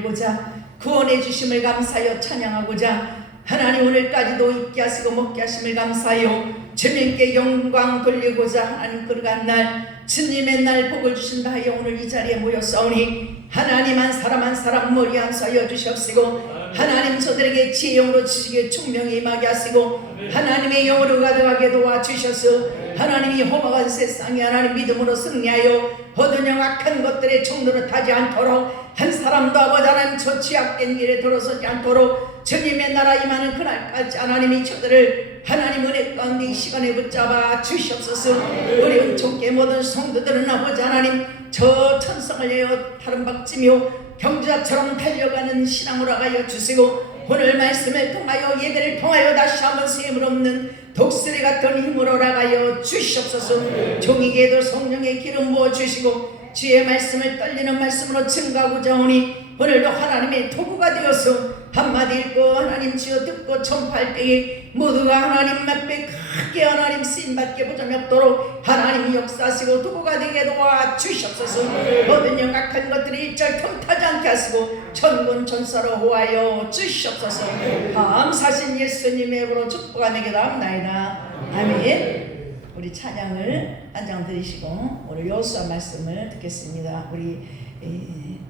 고자 구원해 주심을 감사하여 찬양하고자 하나님 오늘까지도 있게 하시고 먹게 하심을 감사하여 주님께 영광 돌리고자 하나님 그러간 날 주님의 날 복을 주신다 하여 오늘 이 자리에 모였사오니 하나님 한 사람 머리 한수하여 주시옵시고 하나님 저들에게 지혜 영으로 주시기에 총명히 임하게 하시고 하나님의 영으로 가득하게 도와주셔서 하나님이 험악한 세상에 하나님 믿음으로 승리하여 모든 악한 것들의 총로를 타지 않도록 한 사람도 아버지 하나님 저 취약된 일에 들어서지 않도록 주님의 나라 임하는 그날까지 하나님이 저들을 하나님 은혜 가운데 이 시간에 붙잡아 주시옵소서. 우리 은총께 모든 성도들은 아버지 하나님 저 천성을 내어 다름박지며 경주자처럼 달려가는 신앙으로 하여 주시고 오늘 말씀을 통하여 예배를 통하여 다시 한번 셈을 없는 독수리 같은 힘으로 나가여 주시옵소서. 종이게도 성령의 기름 부어 주시고 주의 말씀을 떨리는 말씀으로 증가하고자 하오니 오늘도 하나님의 도구가 되어서 한마디 읽고 하나님 지어 듣고 전파할 때에 모두가 하나님 앞에 크게 하나님 쓰임받게 보장하도록 하나님이 역사하시고 도구가 되게 도와주시옵소서. 모든 영악한 것들이 일절 틈타지 않게 하시고 천군 천사로 호하여 주시옵소서. 감사하신 예수님의 이름으로 축복하며 나옵나이다. 아멘. 우리 찬양을 한 장 드리시고 오늘 여호수아 말씀을 듣겠습니다. 우리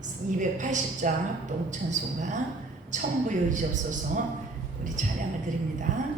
280장 합동 찬송가 천부여 주옵소서. 우리 찬양을 드립니다.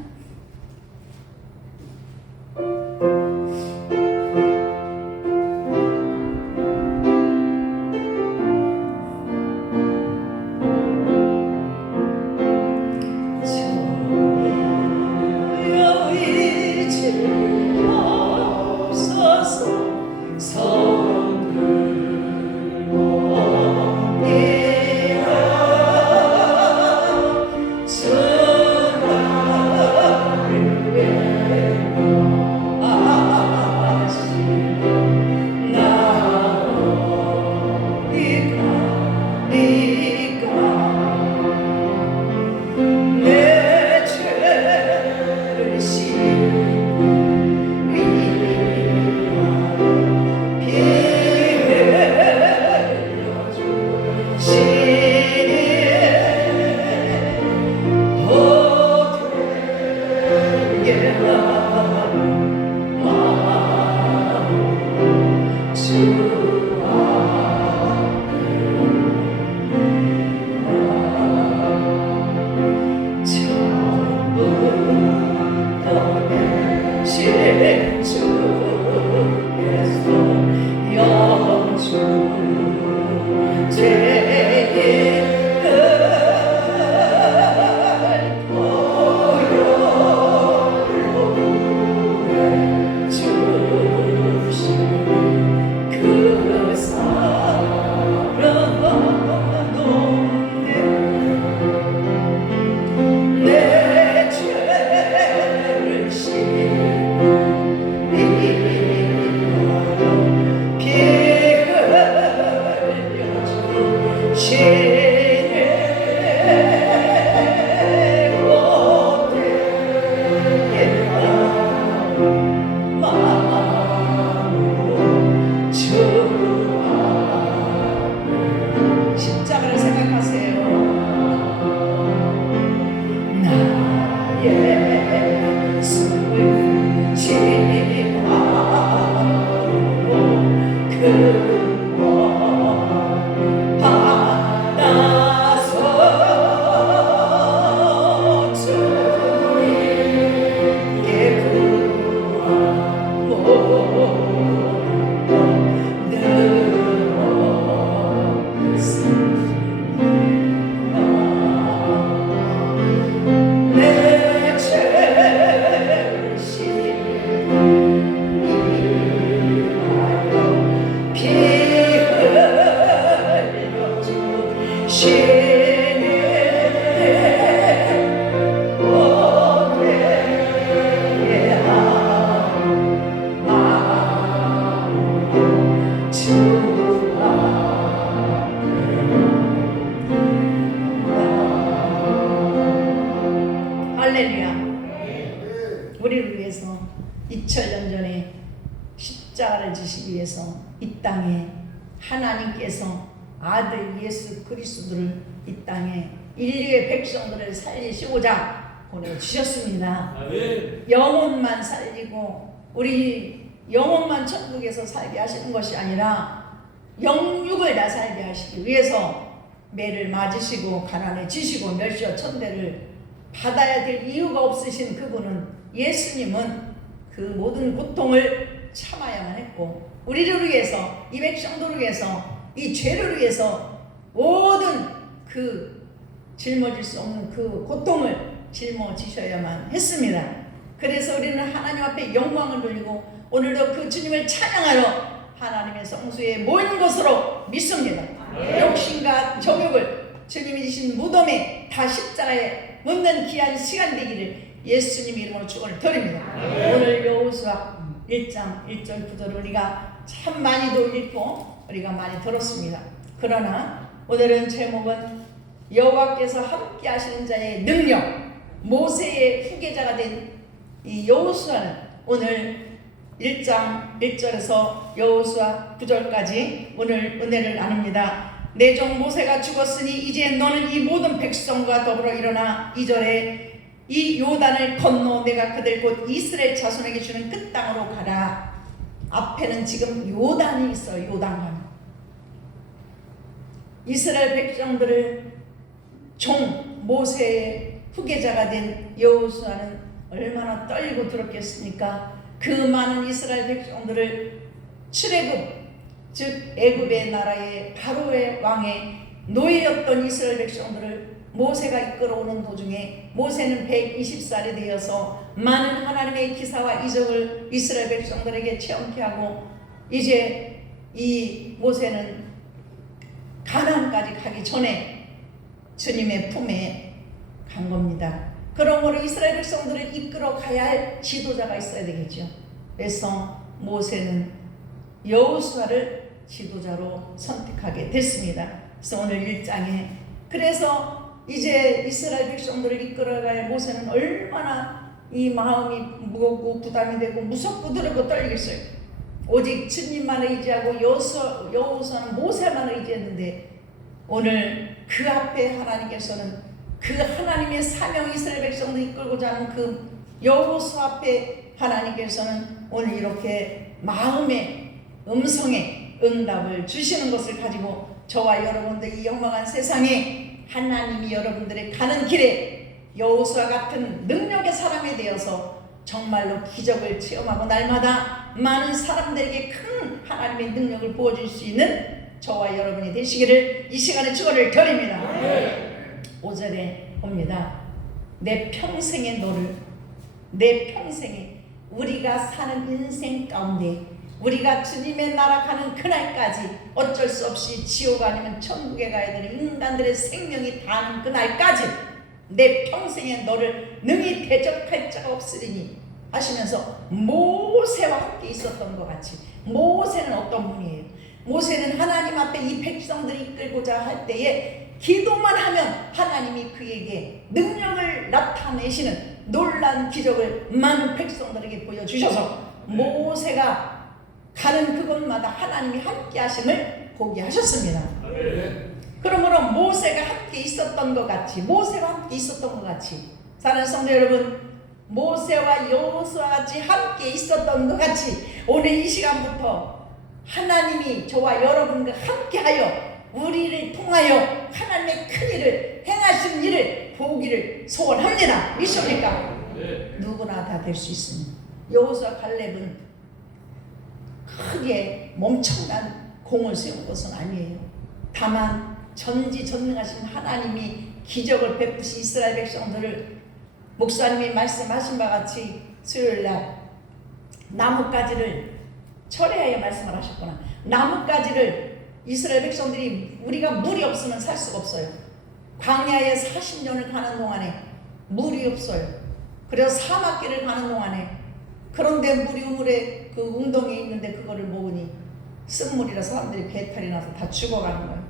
우리를 위해서 2000년 전에 십자가를 지시기 위해서 이 땅에 하나님께서 아들 예수 그리스도를 이 땅에 인류의 백성들을 살리시고자 보내주셨습니다. 아멘. 영혼만 살리고 우리 영혼만 천국에서 살게 하시는 것이 아니라 영육을 다 살게 하시기 위해서 매를 맞으시고 가난해지시고 멸시와 천대를 받아야 될 이유가 없으신 그분은, 예수님은 그 모든 고통을 참아야만 했고, 우리를 위해서, 이 백성들을 위해서, 이 죄를 위해서 모든 그 짊어질 수 없는 그 고통을 짊어지셔야만 했습니다. 그래서 우리는 하나님 앞에 영광을 돌리고 오늘도 그 주님을 찬양하러 하나님의 성소에 모인 것으로 믿습니다. 욕심과 정욕을 주님이 주신 무덤에 다 십자가에 묻는 귀한 시간 되기를 예수님 이름으로 축원을 드립니다. 오늘 여호수아 1장 1절 9절을 우리가 참 많이도 읽고 우리가 많이 들었습니다. 그러나 오늘은 제목은 여호와께서 함께 하시는 자의 능력, 모세의 후계자가 된 이 여호수아는 오늘 1장 1절에서 여호수아 9절까지 오늘 은혜를 나눕니다. 내 종 모세가 죽었으니 이제 너는 이 모든 백성과 더불어 일어나 2절에 이 요단을 건너 내가 그들 곧 이스라엘 자손에게 주는 끝 땅으로 가라. 앞에는 지금 요단이 있어요. 요단강. 이스라엘 백성들을 종 모세의 후계자가 된 여호수아는 얼마나 떨리고 들었겠습니까? 그 많은 이스라엘 백성들을 출애굽, 즉 애굽의 나라의 바로의 왕의 노예였던 이스라엘 백성들을 모세가 이끌어오는 도중에 모세는 120살이 되어서 많은 하나님의 기사와 이적을 이스라엘 백성들에게 체험케 하고, 이제 이 모세는 가나안까지 가기 전에 주님의 품에 간 겁니다. 그러므로 이스라엘 백성들을 이끌어 가야 할 지도자가 있어야 되겠죠. 그래서 모세는 여호수아를 지도자로 선택하게 됐습니다. 그래서 오늘 1장에 그래서 이제 이스라엘 백성들을 이끌어가야 할 모세는 얼마나 이 마음이 무겁고 부담이 되고 무섭고 두렵고 떨리겠어요. 오직 주님만 의지하고 여호수아는 모세만 의지했는데, 오늘 그 앞에 하나님께서는 그 하나님의 사명 이스라엘 백성들 이끌고자 하는 그 여호수아 앞에 하나님께서는 오늘 이렇게 마음의 음성에 응답을 주시는 것을 가지고 저와 여러분들 이 영광한 세상에 하나님이 여러분들의 가는 길에 여호수아 같은 능력의 사람이 되어서 정말로 기적을 체험하고 날마다 많은 사람들에게 큰 하나님의 능력을 보여줄 수 있는 저와 여러분이 되시기를 이 시간에 축원을 드립니다. 5절에 봅니다. 내 평생의 너를, 내 평생에 우리가 사는 인생 가운데 우리가 주님의 나라 가는 그날까지 어쩔 수 없이 지옥 아니면 천국에 가야 되는 인간들의 생명이 다하는 그날까지 내 평생에 너를 능히 대적할 자가 없으리니 하시면서 모세와 함께 있었던 것 같이, 모세는 어떤 분이에요? 모세는 하나님 앞에 이 백성들이 이끌고자 할 때에 기도만 하면 하나님이 그에게 능력을 나타내시는 놀라운 기적을 많은 백성들에게 보여주셔서 모세가 가는 그곳마다 하나님이 함께 하심을 보게 하셨습니다. 그러므로 모세가 함께 있었던 것 같이, 모세와 함께 있었던 것 같이, 사랑하는 성도 여러분, 모세와 여호수아 같이 함께 있었던 것 같이 오늘 이 시간부터 하나님이 저와 여러분과 함께하여 우리를 통하여 하나님의 큰 일을 행하신 일을 보기를 소원합니다. 믿습니까? 네. 누구나 다 될 수 있습니다. 여호수아 갈렙은 크게 멈춰난 공을 세운 것은 아니에요. 다만 전지전능하신 하나님이 기적을 베푸시 이스라엘 백성들을 목사님이 말씀하신 바 같이 수요일날 나뭇가지를 철회하여 말씀을 하셨구나. 나뭇가지를 이스라엘 백성들이 우리가 물이 없으면 살 수가 없어요. 광야에 40년을 가는 동안에 물이 없어요. 그래서 사막길을 가는 동안에, 그런데 물이 우물에 그 웅덩이에 있는데 그거를 먹으니 쓴물이라 사람들이 배탈이 나서 다 죽어가는 거예요.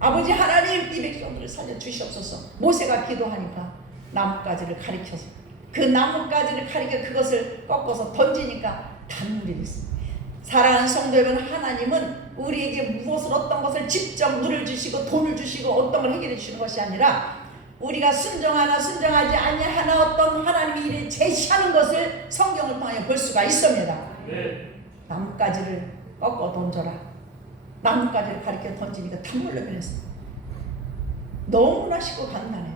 아버지 하나님, 이 백성들을 살려주시옵소서. 모세가 기도하니까 나뭇가지를 가리켜서, 그 나뭇가지를 가리켜 그것을 꺾어서 던지니까 단물이 됐어요. 사랑하는 성도 여러분, 하나님은 우리에게 무엇을 어떤 것을 직접 물을 주시고 돈을 주시고 어떤 걸 해결해 주시는 것이 아니라 우리가 순종하나 순종하지 아니하나 어떤 하나님이 일을 제시하는 것을 성경을 통하여 볼 수가 있습니다. 네. 나뭇가지를 꺾어 던져라. 나뭇가지를 가리켜 던지니까 단물로 변했어. 너무나 쉽고 간단해.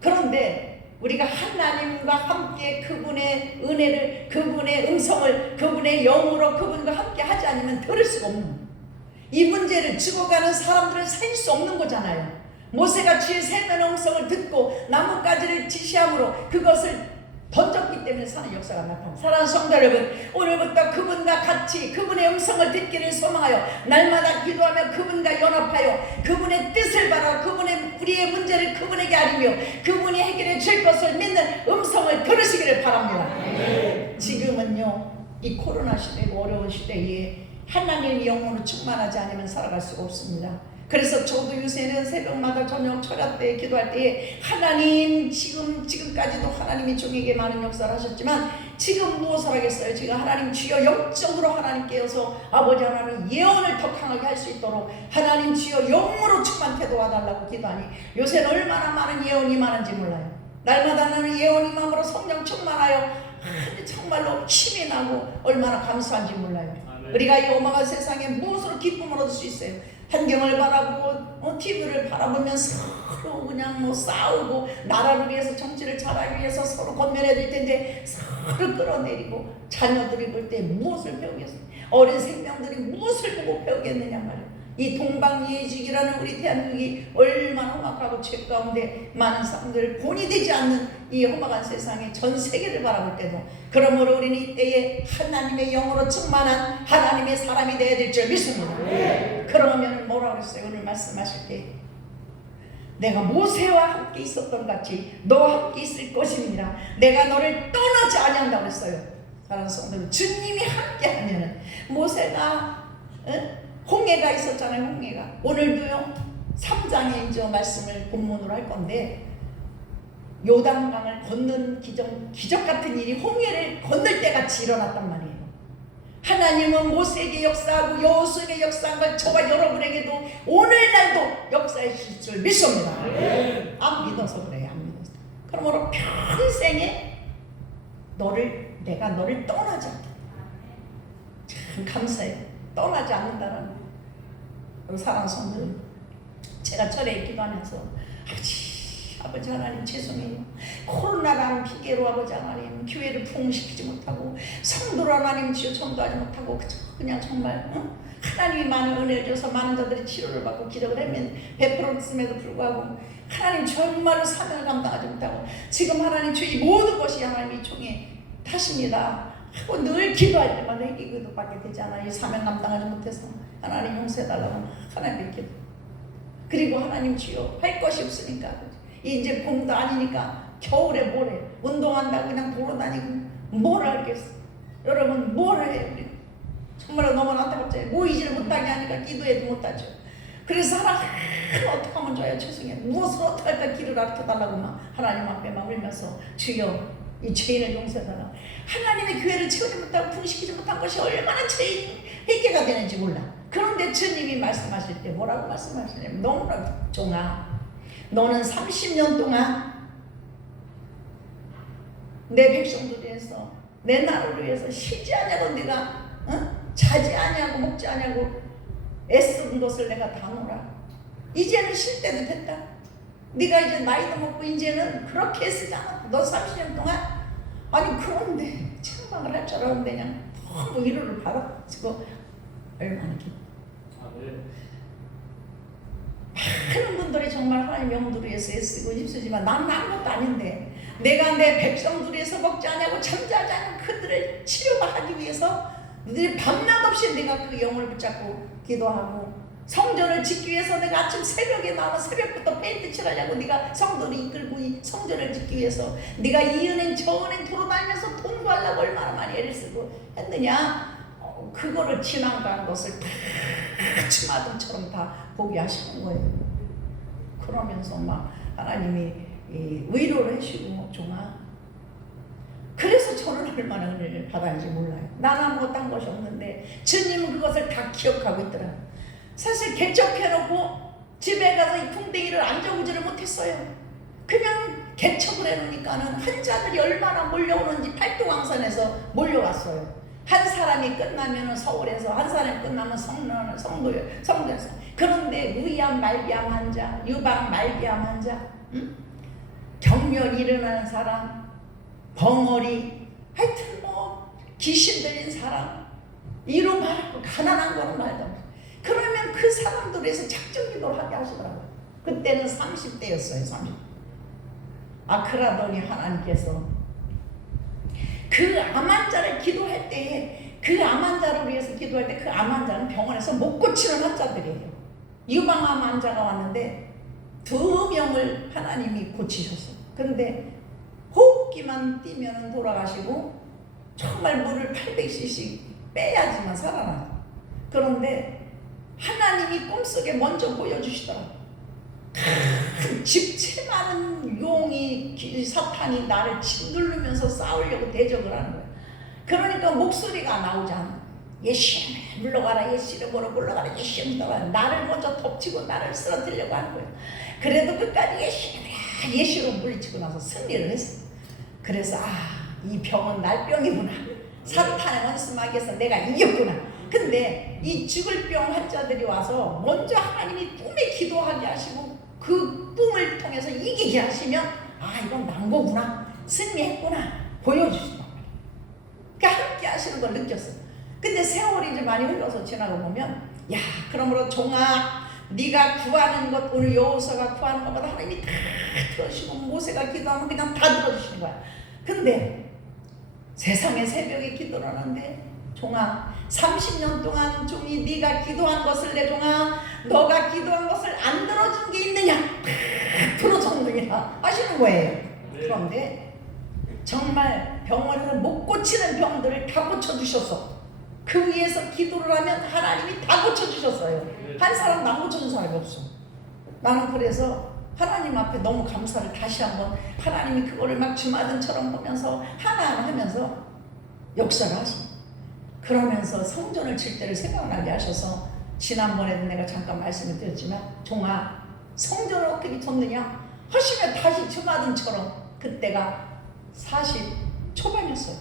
그런데 우리가 하나님과 함께 그분의 은혜를, 그분의 음성을, 그분의 영으로 그분과 함께 하지 않으면 들을 수가 없는, 이 문제를 죽어가는 사람들을 살릴 수 없는 거잖아요. 모세가 주의 생명의 음성을 듣고 나뭇가지를 지시함으로 그것을 던졌기 때문에 사는 역사가 나타납니다. 사랑하는 성도 여러분, 오늘부터 그분과 같이 그분의 음성을 듣기를 소망하여 날마다 기도하며 그분과 연합하여 그분의 뜻을 바라 그분의 우리의 문제를 그분에게 아리며 그분이 해결해 줄 것을 믿는 음성을 들으시기를 바랍니다. 지금은요, 이 코로나 시대고 어려운 시대에 하나님의 영으로 충만하지 않으면 살아갈 수가 없습니다. 그래서 저도 요새는 새벽마다 저녁 철야 때 기도할 때에 하나님, 지금까지도 하나님이 종에게 많은 역사를 하셨지만 지금 무엇을 하겠어요? 제가 하나님 주여 영적으로 하나님께서 아버지 하나님 예언을 더 강하게 할 수 있도록 하나님 주여 영으로 충만케 도와달라고 기도하니 요새는 얼마나 많은 예언이 많은지 몰라요. 날마다 나는 예언이 마음으로 성령 충만하여 정말로 힘이 나고 얼마나 감사한지 몰라요. 우리가 이 어마어마한 세상에 무엇으로 기쁨을 얻을 수 있어요? 환경을 바라보고 TV를 바라보면서 서로 그냥 싸우고 나라를 위해서 정치를 잘하기 위해서 서로 건면해야 될 텐데 서로 끌어내리고 자녀들이 볼 때 무엇을 배우겠어요? 어린 생명들이 무엇을 보고 배우겠느냐 말이에요. 이 동방예의지기라는 우리 대한민국이 얼마나 험악하고 죄 가운데 많은 사람들 본이 되지 않는 이 험악한 세상에 전 세계를 바라볼 때도 그러므로 우리는 이때에 하나님의 영으로 충만한 하나님의 사람이 되어야 될 줄 믿습니다. 그러면 뭐라고 했어요? 오늘 말씀하실 때 내가 모세와 함께 있었던 같이 너와 함께 있을 것입니다. 내가 너를 떠나지 아니한다고 했어요. 사랑하는 성도들, 주님이 함께 하면은 모세가 홍해가 있었잖아요. 홍해가 오늘도요 3장에 이제 말씀을 본문으로 할 건데 요단강을 걷는 기적 같은 일이 홍해를 건널 때 같이 일어났단 말이에요. 하나님은 모세에게 역사하고 여호수에게 역사한 걸 저와 여러분에게도 오늘날도 역사하실 줄 믿습니다. 안 믿어서 그래요. 안 믿어서. 그러므로 평생에 내가 너를 떠나지 않겠다. 참 감사해요. 떠나지 않는다는 사랑하는 성도들, 제가 절에 기도하면서 아버지 하나님 죄송해요. 코로나라는 핑계로 아버지 하나님 교회를 부흥시키지 못하고 성도를 하나님 주여 전도하지 못하고 그냥 정말 하나님이 많은 은혜를 줘서 많은 자들이 치료를 받고 기적을 베풀었음에도 불구하고 하나님 정말로 사명을 감당하지 못하고 지금 하나님 주의 모든 것이 하나님의 종의 탓입니다 하고 늘 기도할 때마다 이 기도밖에 되지 않아요. 이 사명 감당하지 못해서 하나님 용서해달라고 하나님 기도. 그리고 하나님 주여 할 것이 없으니까 이제 봄도 아니니까 겨울에 뭘 해? 운동한다고 그냥 돌아다니고 뭘 하겠어? 여러분 뭘 해요? 우리 정말로 너무 안타깝죠. 모이지를 못하게 하니까 기도해도 못하죠. 그래서 어떻게 하면 좋아요? 죄송해요. 무엇을 어떻게 할까 길을 가르쳐달라고 막 하나님 앞에 막 울면서 주여 이 죄인을 용서해달라. 하나님의 교회를 채우지 못하고 부흥시키지 못한 것이 얼마나 죄인 회개가 되는지 몰라. 그런데 주님이 말씀하실 때 뭐라고 말씀하시냐면 너무나 종아 너는 30년 동안 내 백성들 위해서 내 나라를 위해서 쉬지 않냐고 네가 자지 않냐고 먹지 않냐고 애쓴 것을 내가 다 놓으라. 이제는 쉴 때도 됐다. 네가 이제 나이도 먹고 이제는 그렇게 애쓰지 않아. 너 30년 동안 아니 그런데 책망을 할 줄 알았는데 그냥 너무 위로를 받아가지고 얼마나 기뻐. 많은 분들이 정말 하나님 영혼들을 위해서 애쓰고 힘쓰지만 나는 아무것도 아닌데 내가 내 백성들을 위해서 먹지 않냐고 잠자지 않냐고 그들을 치료하기 위해서 늘 밤낮 없이 내가 그 영혼을 붙잡고 기도하고 성전을 짓기 위해서 내가 아침 새벽에 나와 새벽부터 페인트 칠하냐고 네가 성도를 이끌고 이 성전을 짓기 위해서 네가 이 은행 저 은행 돌아다니면서 돈 구하려고 얼마나 많이 애를 쓰고 했느냐. 그거를 지나간 것을 다 치마등처럼 다 보게 하시는 거예요. 그러면서 막 하나님이 위로를 해주고 종아 그래서 저는 얼마나 은혜를 받았는지 몰라요. 나는 아무것도 한 것이 없는데 주님은 그것을 다 기억하고 있더라고요. 사실 개척해놓고 집에 가서 이 궁뎅이를 앉아보지를 못했어요. 그냥 개척을 해놓으니까는 환자들이 얼마나 몰려오는지 팔도강산에서 몰려왔어요. 한 사람이 끝나면 서울에서, 한 사람이 끝나면 성도에서. 그런데 무이암 말기암 환자, 유방 말기암 환자, 경련 일어나는 사람, 벙어리, 하여튼 뭐 귀신 들린 사람, 이로 말하고 가난한 거는 말도 안 돼. 그러면 그 사람들을 위해서 작정 기도를 하게 하시더라고요. 그때는 30대였어요. 30대. 그러더니 하나님께서 그 암 환자를 기도할 때에, 그 암 환자를 위해서 기도할 때 그 암 환자는 병원에서 못 고치는 환자들이에요. 유방암 환자가 왔는데 2명을 하나님이 고치셨어요. 그런데 호흡기만 띄면 돌아가시고 정말 물을 800cc 빼야지만 살아나요. 그런데 하나님이 꿈속에 먼저 보여주시더라고요. 큰 집체 많은 용이, 사탄이 나를 짓누르면서 싸우려고 대적을 하는 거예요. 그러니까 목소리가 나오지 않아요. 예수님 물러가라, 예수님으로 물러가라, 예수님 물러가라. 나를 먼저 덮치고 나를 쓰러뜨리려고 하는 거예요. 그래도 끝까지 예수님이라 예수로 물리치고 나서 승리를 했어요. 그래서 이 병은 날병이구나, 사탄의 원수마귀에서 내가 이겼구나. 근데 이 죽을 병 환자들이 와서 먼저 하나님이 꿈에 기도하게 하시고 그 꿈을 통해서 이기게 하시면 이건 난 거구나, 승리했구나 보여주시단 말이에요. 그러니까 함께 하시는 걸 느꼈어요. 근데 세월이 이제 많이 흘러서 지나고 보면, 그러므로 종아, 네가 구하는 것, 오늘 여호수아가 구하는 것보다 하나님이 다 들어주시고 모세가 기도하면 그냥 다 들어주시는 거야. 근데 세상에 새벽에 기도를 하는데, 종아 30년 동안 종이 네가 기도한 것을, 내 종아 너가 기도한 것을 안 들어준 게 있느냐? 들어줬느냐 하시는 거예요. 그런데 정말 병원에서 못 고치는 병들을 다 고쳐주셔서 그 위에서 기도를 하면 하나님이 다 고쳐주셨어요. 한 사람도 안 고쳐준 사람이 없어. 나는 그래서 하나님 앞에 너무 감사를 다시 한번, 하나님이 그거를 막 주마등처럼 보면서 하나하나 하면서 역사를 하십니다. 그러면서 성전을 칠 때를 생각나게 하셔서, 지난번에도 내가 잠깐 말씀을 드렸지만, 종아 성전을 어떻게 쳤느냐 하시면 다시 주마등처럼, 그때가 40 초반이었어요.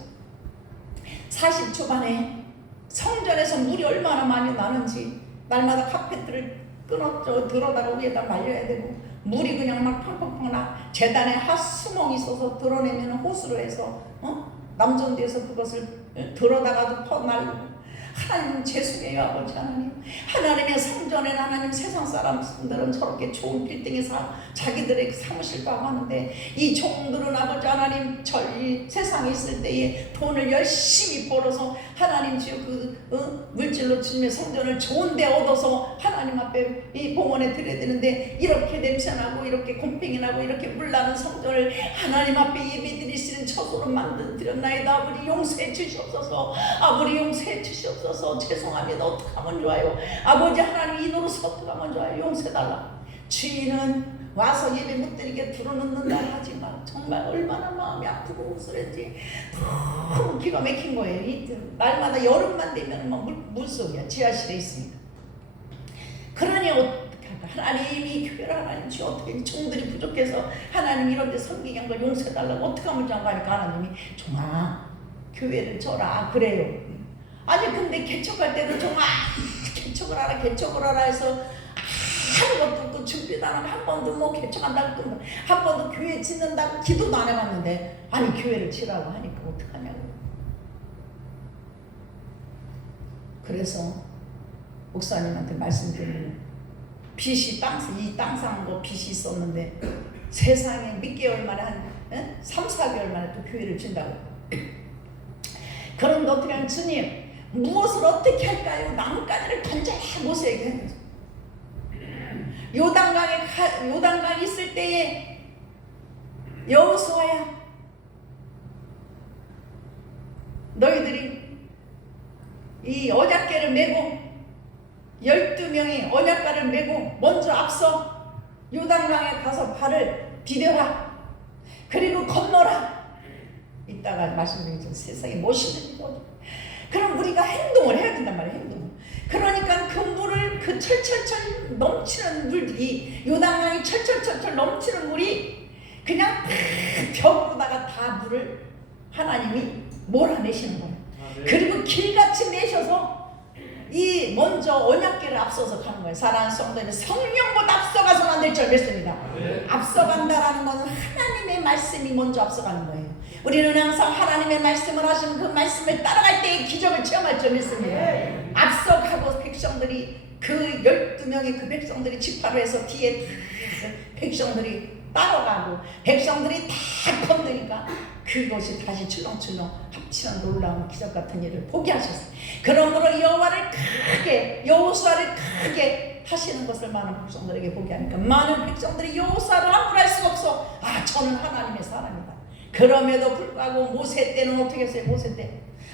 40 초반에 성전에서 물이 얼마나 많이 나는지 날마다 카페트를 들어다가 위에다 말려야 되고, 물이 그냥 막 팡팡팡 나. 재단에 핫수멍이 있어서 드러내면 호수로 해서 남전대에서 그것을 들어다가도 퍼날리고. 하나님 죄송해요 아버지 하나님. 하나님의 성전에 하나님, 세상 사람들은 저렇게 좋은 빌딩에서 자기들의 사무실도 하고 하는데, 이 종들은 아버지 하나님 이 세상에 있을 때에 돈을 열심히 벌어서 하나님 주여 물질로 주님의 성전을 좋은 데 얻어서 하나님 앞에 이 봉헌에 드려야 되는데, 이렇게 냄새나고 이렇게 곰팡이 나고 이렇게 물나는 성전을 하나님 앞에 예배드리시는 처소로 만들어드렸나이다. 아버지 용서해 주시옵소서. 아버지 용서해 주시옵소서. 죄송합니다. 어떻게 하면 좋아요? 아버지 하나님, 이 노릇을 어떻게 하면 좋아요? 용서해달라. 주인은 와서 예배 못 드리게 들어놓는다 하지만 정말 얼마나 마음이 아프고 우스랬지. 너무 기가 막힌 거예요. 이 날마다 여름만 되면 막 물속이야. 지하실에 있으니까. 그러니 어떻게 할까? 하나님이 교회를 하나님 주여 어떻게 종들이 부족해서 하나님 이런 데 섬기게 한 걸 용서해달라고 어떻게 하면 좋아요? 하니까 하나님이 종아 교회를 져라 그래요. 아니 근데 개척할 때도 정말 개척을 하라 해서 아무것도 없고 준비도 안 하고, 한 번도 뭐 개척한다고 한 번도 교회 짓는다고 기도도 안 해봤는데, 아니 교회를 지라고 하니까 어떡하냐고. 그래서 목사님한테 말씀드리면, 빚이 이 땅 산 거 빚이 있었는데 세상에 몇 개월 만에 한 3, 4개월 만에 또 교회를 진다고. 그런데 어떻게 하면 주님 무엇을 어떻게 할까요? 나뭇가지를 던져야 모세에게 했는데, 요단강에 있을 때에 여호수아야 너희들이 이 언약궤를 메고 12명이 언약궤를 메고 먼저 앞서 요단강에 가서 발을 디뎌라. 그리고 건너라. 이따가 말씀드리죠. 세상에 멋있는 일이. 그럼 우리가 행동을 해야 된단 말이에요. 행동. 그러니까 그 물을 그 철철철 넘치는 물들이 요단강이 철철철철 넘치는 물이 그냥 다 벽으로다가 다 물을 하나님이 몰아내시는 거예요. 그리고 길같이 내셔서 이 먼저 언약궤를 앞서서 가는 거예요. 사랑하는 성도님, 성령보다 앞서가서는 안 될 줄 믿습니다. 앞서간다라는 것은 하나님의 말씀이 먼저 앞서가는 거예요. 우리는 항상 하나님의 말씀을 하시면 그 말씀을 따라갈 때의 기적을 체험할 줄 믿습니다. 앞서가고 백성들이 그 12명의 그 백성들이 지파로 해서 뒤에 백성들이 따라가고 백성들이 다 건드니까 그것이 다시 출렁출렁 합치는 놀라운 기적 같은 일을 보게 하셨어요. 그러므로 여호와를 크게 여호수아를 크게 하시는 것을 많은 백성들에게 보게 하니까 많은 백성들이 여호수아를 함부로 할 수가 없어. 아, 저는 하나님의 사람이다. 그럼에도 불구하고 모세 때는 어떻게 했어요?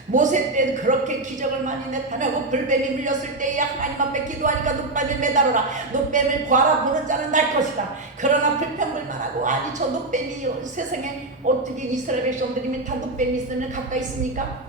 모세 때는 그렇게 기적을 많이 나타내고 불뱀이 물렸을 때에 하나님 앞에 기도하니까 눕뱀을 매달아라. 눕뱀을 바라보는 자는 날 것이다. 그러나 불평불만하고 아니 저 눕뱀이 세상에 어떻게 이스라엘 백성들이 다 눕뱀이 있으면 가까이 있습니까?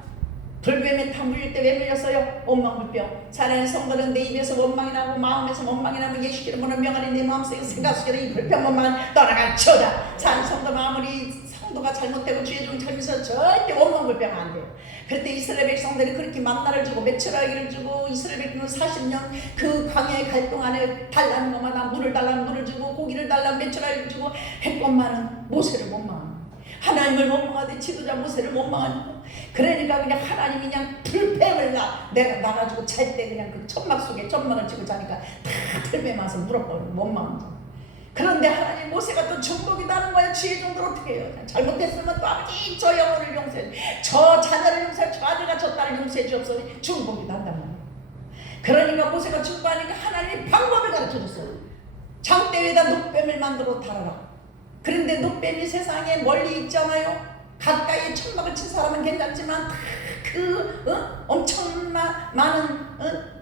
불뱀에 다 물릴 때 왜 물렸어요? 원망불평. 사랑하는 성도는 내 입에서 원망이 나고 마음에서 원망이 나면 예수께로 보는 명안이 내 마음속에 생각 속에 이 불평만 떠나갈지어다. 사랑하는 성도 아무리 성도가 잘못되고 주의 종 잘못해서 절대 원망불평 안 돼요. 그때 이스라엘 백성들이 그렇게 만나를 주고 메추라기를 주고 이스라엘 백성은 40년 그 광야의 갈 동안에 달라는 것마다 물을 달라는 물을 주고 고기를 달라는 메추라기를 주고 했건만은 모세를 원망하는 거예요. 하나님을 원망하되 지도자 모세를 원망하는 거예요. 그러니까 그냥 하나님이 그냥 불뱀을 내가 나가지고 잘 때 그냥 그 천막 속에 천막을 치고 자니까 다 불뱀 와서 물어버리고 원망하는 거예요. 그런데 하나님 모세가 또 중복이다는 거야. 지혜 정도로 어떻게 해요? 잘못했으면 또 아버지 저 영혼을 용서해, 저 자녀를 용서해, 저 아들과 저 딸을 용서해 주옵소서. 중복이다 한단 말이야. 그러니까 모세가 중복하니까 하나님이 방법을 가르쳐줬어요. 장대 위에다 눕뱀을 만들어 달아라. 그런데 눕뱀이 세상에 멀리 있잖아요. 가까이에 천막을 친 사람은 괜찮지만 엄청나 많은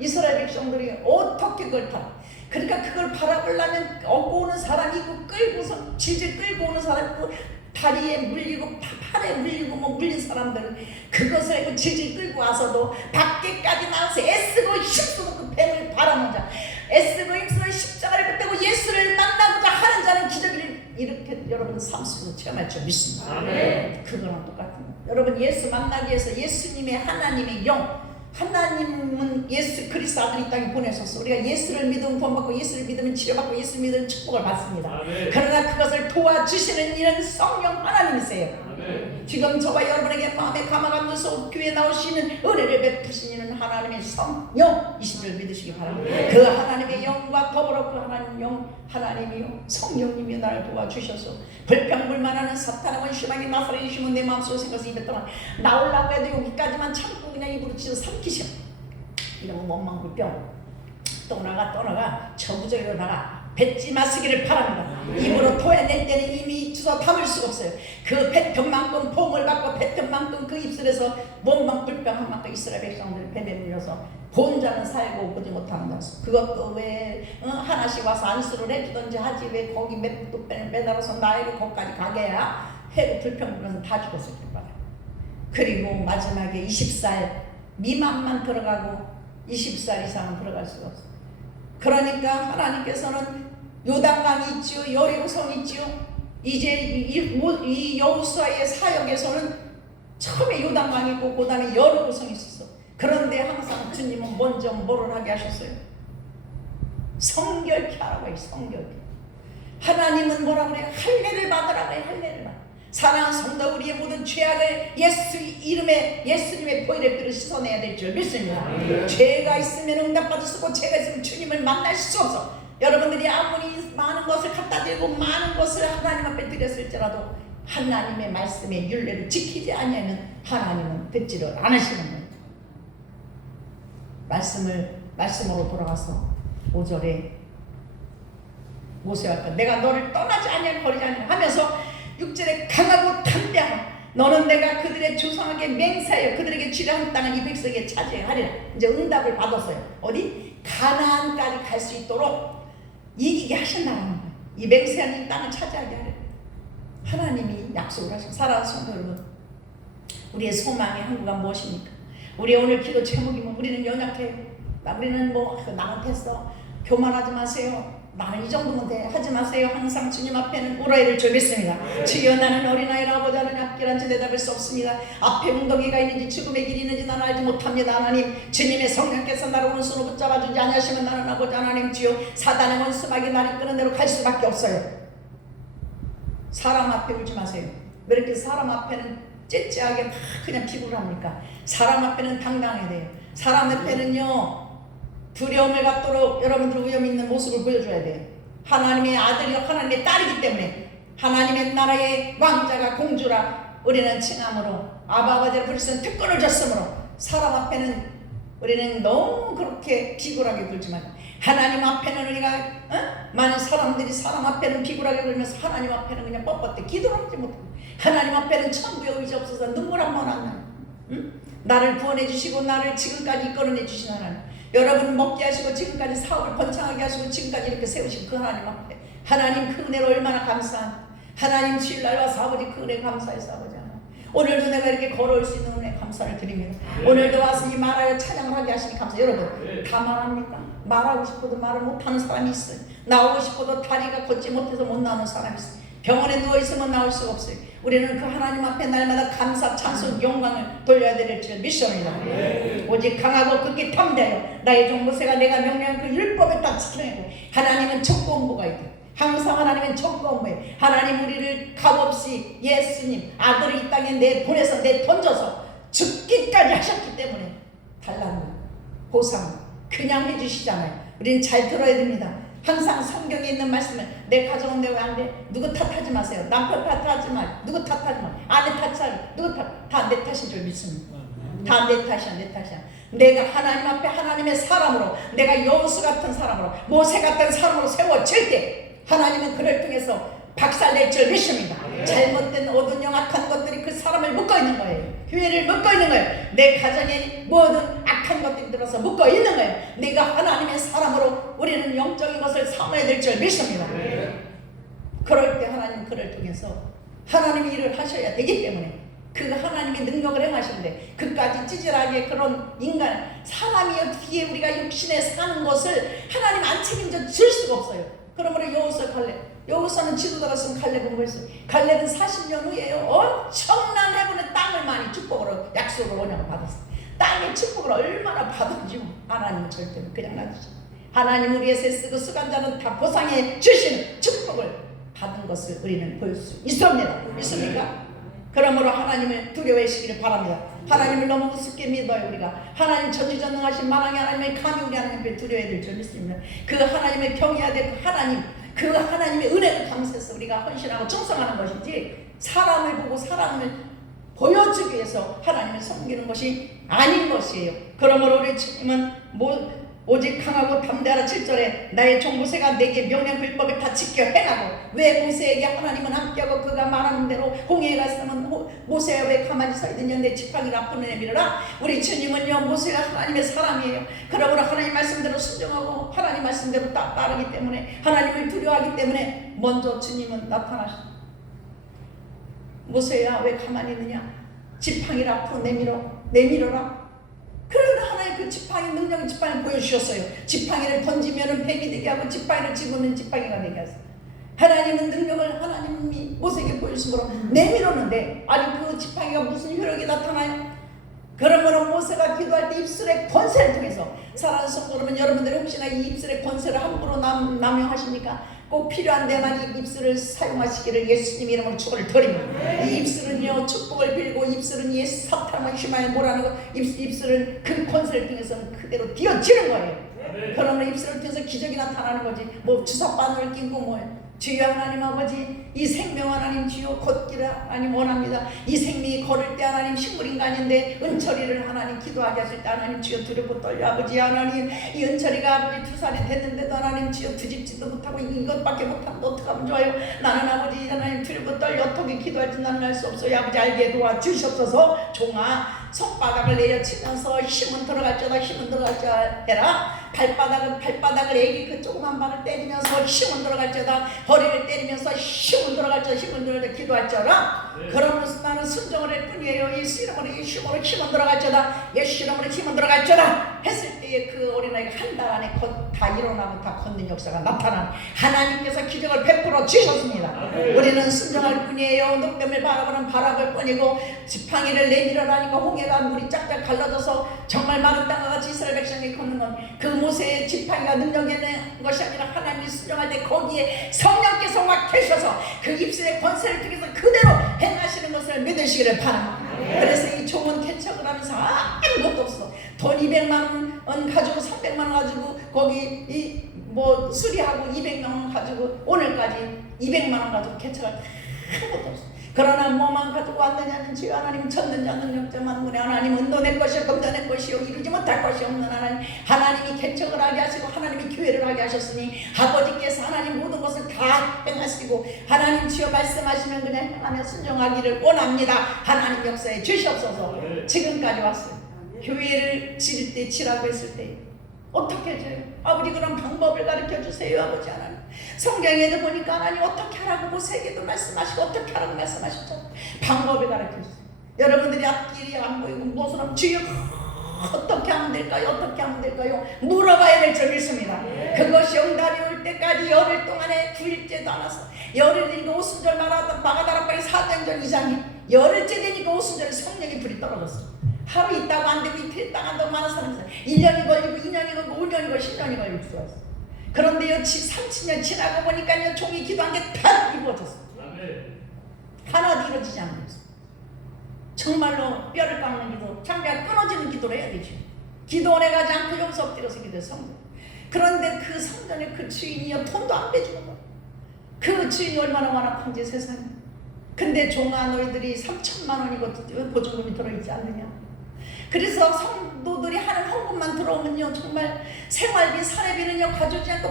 이스라엘 백성들이 어떻게 그걸 팔아? 그러니까 그걸 바라보려면 얻고 오는 사람이 있고 끌고서 질질 끌고 오는 사람이 있고 다리에 물리고 팔에 물리고 뭐 물린 사람들은 그것을 질질 끌고 와서도 밖에까지 나와서 애쓰고 힘쓰고 그 뱀을 바라보자. 애쓰고 힘쓰고 십자가를 붙들고 예수를 만나고자 하는 자는 기적을 이렇게 여러분 삶 속에서 체험할 줄 믿습니다. 그거랑 똑같은 거예요. 여러분 예수 만나기 위해서 예수님의 하나님의 영, 하나님은 예수 그리스도 아들 이 땅에 보내셔서 우리가 예수를 믿으면 구원받고 예수를 믿으면 치료받고 예수를 믿으면 축복을 받습니다. 그러나 그것을 도와주시는 이는 성령 하나님이세요. 지금 저와 여러분에게 마음에 감화감도서 교회에 나오시는 은혜를 베푸신 이는 하나님의 성령이신 줄 믿으시기 바랍니다. 그 하나님의 영과 더불어 그 하나님 영 하나님이요 성령님이 나를 도와주셔서 불평불만하는 사탄의 원수방이 나사렛이시면 내 마음속에 생각해서 입에 떠나 나오려고 해도 여기까지만 참고 그냥 입으로 치서 삼키셔. 이러면 원망불평 떠나가 저부정으로 나가 뱉지 마시기를 바랍니다. 입으로 토해낼 때는 이미 주워 담을 수가 없어요. 그 뱉은 만큼 봉을 받고 뱉은 만큼 그 입술에서 원망불평한 만큼 이스라엘 백성들이 뱀에 물려서 본 자는 살고 보지 못한다. 그것도 왜 하나씩 와서 안수를 해주던지 하지 왜 거기 맷돌 매달아서 나에게 거기까지 가게 해야 해고 불평불만 다 죽었을 거예요. 그리고 마지막에 20살 미만만 들어가고 20살 이상은 들어갈 수가 없어요. 그러니까 하나님께서는 요단강이 있지요, 여리고성이 있지요. 이제 이 여호수아의 사역에서는 처음에 요단강이 있고 그 다음에 여리고성이 있었어. 그런데 항상 주님은 먼저 뭐를 하게 하셨어요? 성결케 하라고 해요. 성결케. 하나님은 뭐라고 그래요? 할례를 받으라고 해요. 할례를 받으라. 사랑하는 성도 우리의 모든 죄악을 예수 이름에 예수님의 보혈의 피로 씻어내야 될 줄 믿습니다. 죄가 있으면 응답받을 수 없고 죄가 있으면 주님을 만날 수 없어. 여러분들이 아무리 많은 것을 갖다 드리고 많은 것을 하나님 앞에 드렸을지라도 하나님의 말씀의 율례를 지키지 아니하면 하나님은 듣지를 않으시는 거예요. 말씀으로 돌아가서 5절에 모세가 내가 너를 떠나지 아니하고 버리지 아니하고 하면서 6절에 강하고 담대하라. 너는 내가 그들의 조상에게 맹세하여 그들에게 주려 한 땅을 이 백성에게 차지하리라. 이제 응답을 받았어요. 어디? 가나안까지 갈 수 있도록 이기게 하신다는 거예요. 이 맹세한 이 땅을 차지하게 하리라. 하나님이 약속을 하시고 사랑하는 성도 여러분, 우리의 소망의 항구가 무엇입니까? 우리의 오늘 기도 제목이면 우리는 연약해요. 우리는 뭐 나는 됐어, 교만하지 마세요, 나는 이 정도면 돼 하지 마세요. 항상 주님 앞에는 울어야 될 줄 믿습니다. 주여 나는 어린아이라 아버지 하나님 앞길한지 대답할 수 없습니다. 앞에 웅덩이가 있는지 죽음의 길이 있는지 나는 알지 못합니다. 하나님 주님의 성령께서 나를 오른손으로 붙잡아주지 않으시면 나는 아버지 하나님 주여 사단의 원수막이 나를 끄는 대로 갈 수밖에 없어요. 사람 앞에 울지 마세요. 왜 이렇게 사람 앞에는 째째하게 막 그냥 기부를 합니까? 사람 앞에는 당당해야 돼요. 사람 앞에는요 두려움을 갖도록 여러분들 위험 있는 모습을 보여줘야 돼요. 하나님의 아들이요 하나님의 딸이기 때문에 하나님의 나라의 왕자가 공주라 우리는 칭함으로 아버지를 부를 수 있는 특권을 줬으므로 사람 앞에는 우리는 너무 그렇게 비굴하게 굴지 말고 하나님 앞에는 우리가 많은 사람들이 사람 앞에는 비굴하게 굴면서 하나님 앞에는 그냥 뻣뻣해 기도를 하지 못하고 하나님 앞에는 천부의 의지 없어서 눈물 한 번 안 나요. 나를 구원해 주시고 나를 지금까지 이끌어내 주신 하나님, 여러분을 먹게 하시고 지금까지 사업을 번창하게 하시고 지금까지 이렇게 세우신 그 하나님 앞에 하나님 그 은혜로 얼마나 감사한 하나님 주일날과 아버지 그 은혜 감사해서 아버지 하나님 오늘도 내가 이렇게 걸어올 수 있는 은혜 감사를 드립니다. 오늘도 와서 이 말하여 찬양을 하게 하시니 감사. 여러분 다 말합니까? 말하고 싶어도 말을 못하는 사람이 있어요. 나오고 싶어도 다리가 걷지 못해서 못 나오는 사람이 있어요. 병원에 누워있으면 나올 수가 없어요. 우리는 그 하나님 앞에 날마다 감사, 찬송, 영광을 돌려야 될 줄 믿습니다. 오직 강하고 극히 탐대하여 나의 종 모세가 내가 명령한 그 율법을 다 지켜내고 하나님은 촉구원부가 있다. 항상 하나님은 촉구원부예요. 하나님 우리를 값없이 예수님 아들을 이 땅에 내보내서 내던져서 죽기까지 하셨기 때문에 달라는 거예요. 보상 그냥 해주시잖아요. 우리는 잘 들어야 됩니다. 항상 성경에 있는 말씀을 내 가정은 내 왜 안 돼? 누구 탓하지 마세요. 남편 탓하지 마. 누구 탓하지 마. 아내 탓하지 누구 탓? 다 내 탓인 줄 믿습니다. 다 내 탓이야 내 탓이야. 내가 하나님 앞에 하나님의 사람으로 내가 여호수 같은 사람으로 모세 같은 사람으로 세워질 때 하나님은 그를 통해서 박살낼 줄 믿습니다. 잘못된 어두운 영악한 것들이 그 사람을 묶어 있는 거예요. 교회를 묶어 있는 거예요. 내 가정에 모든 악한 것들이 들어서 묶어 있는 거예요. 내가 하나님의 사람으로 우리는 영적인 것을 삼아야 될 줄 믿습니다. 그럴 때 하나님 그를 통해서 하나님이 일을 하셔야 되기 때문에 그 하나님의 능력을 행하시는데 그까지 찌질하게 그런 인간 사람이 뒤에 우리가 육신에 사는 것을 하나님 안 책임져 줄 수가 없어요. 그러므로 여호수아 갈렙 여호수아는 지도자가 쓴 갈렙은 뭐였어요? 갈렙은 40년 후에요 엄청난 해군의 땅을 많이 축복으로 약속을 원형을 받았어요. 땅의 축복을 얼마나 받은지 하나님은 절대 그냥 놔두죠. 하나님 우리의 쓰고 수간자는 다 보상해 주시는 축복을 받은 것을 우리는 볼 수 있습니다. 있습니까? 그러므로 하나님을 두려워하시기를 바랍니다. 하나님을 너무 우습게 믿어요. 우리가 하나님 전지전능하신 만왕의 하나님의 감히 우리 하나님을 두려워해야 될 줄 믿습니다. 그 하나님을 경외해야 될 그 하나님의 은혜를 감사해서 우리가 헌신하고 충성하는 것이지 사람을 보고 사람을 보여주기 위해서 하나님을 섬기는 것이 아닌 것이에요. 그러므로 우리 주님은 오직 강하고 담대하라 7절에 나의 종 모세가 내게 명령 율법을 다 지켜 행하고 왜 모세에게 하나님은 함께하고 그가 말하는 대로 홍해에 갔으면 모세야 왜 가만히 서 있느냐 내 지팡이를 앞으로 내밀어라. 우리 주님은요 모세가 하나님의 사람이에요. 그러므로 하나님 말씀대로 순종하고 하나님 말씀대로 따르기 때문에 하나님을 두려워하기 때문에 먼저 주님은 나타나셨다. 모세야 왜 가만히 있느냐 지팡이를 앞으로 내밀어라. 그러나 하나님 그 지팡이 능력의 지팡이를 보여주셨어요. 지팡이를 던지면은 뱀이 되게 하고 지팡이를 집으면 지팡이가 되게 하세요. 하나님은 능력을 하나님이 모세에게 보여주심으로 내밀었는데 아니 그 지팡이가 무슨 효력이 나타나요? 그러므로 모세가 기도할 때 입술의 권세를 통해서 사랑하는 성도 여러분, 여러분들이 혹시나 이 입술의 권세를 함부로 남용하십니까? 꼭 필요한 데만 이 입술을 사용하시기를 예수님 이름으로 축원을 드립니다. 이 입술은요 축복을 빌고 입술은 예수 사탄을 심하여 몰아내고 입술은 그 권세를 통해서 그대로 뒤어지는 거예요. 그러면 입술을 통해서 기적이 나타나는 거지 뭐 주사바늘 끼고 뭐 주여 하나님 아버지 이 생명 하나님 주여 걷기를 하나님 원합니다. 이 생명이 걸을 때 하나님 식물인간인데 은철이를 하나님 기도하게 하실 때 하나님 주여 두렵고 떨려 아버지 하나님 이 은철이가 아버지 2살이 됐는데도 하나님 주여 뒤집지도 못하고 이것밖에 못하면 어떡하면 좋아요. 나는 아버지 하나님 두렵고 떨려 어떻게 기도할지 나는 알 수 없어요. 아버지 알게 도와주시옵소서. 종아 손바닥을 내려치면서 힘은 들어갈지어다 힘은 들어갈지어다 해라. 발바닥을 애기 그 조그만 발을 때리면서 힘은 들어갈지어다 허리를 때리면서 힘은 들어갈지어다 힘은 들어갈지어다 기도할지어다. 그러면서 나는 순종을 할 뿐이에요. 예수 이름으로 힘은 들어갈지어다 예수 이름으로 힘은 들어갈지어다 했을 때에 그 어린아이가 한 달 안에 다 일어나고 다 걷는 역사가 나타난 하나님께서 기적을 베풀어 주셨습니다. 우리는 순종할 뿐이에요. 녹뱀을 바라보는 바라볼 뿐이고 지팡이를 내밀어라니까 홍해가 물이 쫙쫙 갈라져서 정말 마른 땅과 같이 이스라엘 백성이 걷는 건 그 모세의 지팡이가 능력 있는 것이 아니라 하나님이 순종할 때 거기에 성령께서 막 계셔서 그 입술의 권세를 통해서 그대로 행하시는 것을 믿으시기를 바랍니다. 그래서 이 좋은 개척을 하면서 아무것도 없어. 돈 200만 원 가지고 300만 원 가지고 거기 뭐 수리하고 200만 원 가지고 오늘까지 200만 원 가지고 개척을 아무것도 없어. 그러나 뭐만 가지고 왔느냐는 주여 하나님 찾는 자 능력자 만군의 하나님 은도 낼 것이요 금도 낼 것이요 이루지 못할 것이 없는 하나님 하나님이 개척을 하게 하시고 하나님이 교회를 하게 하셨으니 아버지께서 하나님 모든 것을 다 행하시고 하나님 주여 말씀하시면 그냥 행하며 순종하기를 원합니다. 하나님 역사에 주시옵소서. 지금까지 왔어요. 교회를 지을 때 지라고 했을 때 어떻게 해줘요? 아버지 그런 방법을 가르쳐 주세요. 아버지 하나님 성경에도 보니까 하나님 어떻게 하라고 모세에게도 말씀하시고 어떻게 하라고 말씀하셨죠. 방법을 가르쳐 주세요. 여러분들이 앞길이 안 보이고 무엇을 하면 주여 어떻게 하면 될까요? 어떻게 하면 될까요? 물어봐야 될 줄 믿습니다. 그것이 응답이 올 때까지 열흘 동안에 9일째도 안 왔어. 열흘 되니까 오순절 마가다락방에 사도행전 2장이 열흘째 되니까 오순절에 성령의 불이 떨어졌어. 하루 있다고 안 되고 이틀 있다가 안 되고 많은 사람이 있어요. 1년이 걸리고 2년이 걸리고 5년이 걸리고 10년이 걸릴 수가 있어. 그런데요 30년 지나고 보니까요 종이 기도한 게 다 이루어졌어. 하나도 이루어지지 않았어. 정말로 뼈를 깎는 기도, 장비가 끊어지는 기도를 해야 되죠. 기도원에 가지 않고 여기서 엎드려서 기도해 성전. 그런데 그 성전에 그 주인이요 돈도 안 빼주는 거야. 그 주인이 얼마나 많았건지 세상에. 근데 종아 너희들이 3천만 원이고 보증금이 들어있지 않느냐. 그래서 성도들이 하는 헌금만 들어오면요 정말 생활비 사례비는요 가져오지 않고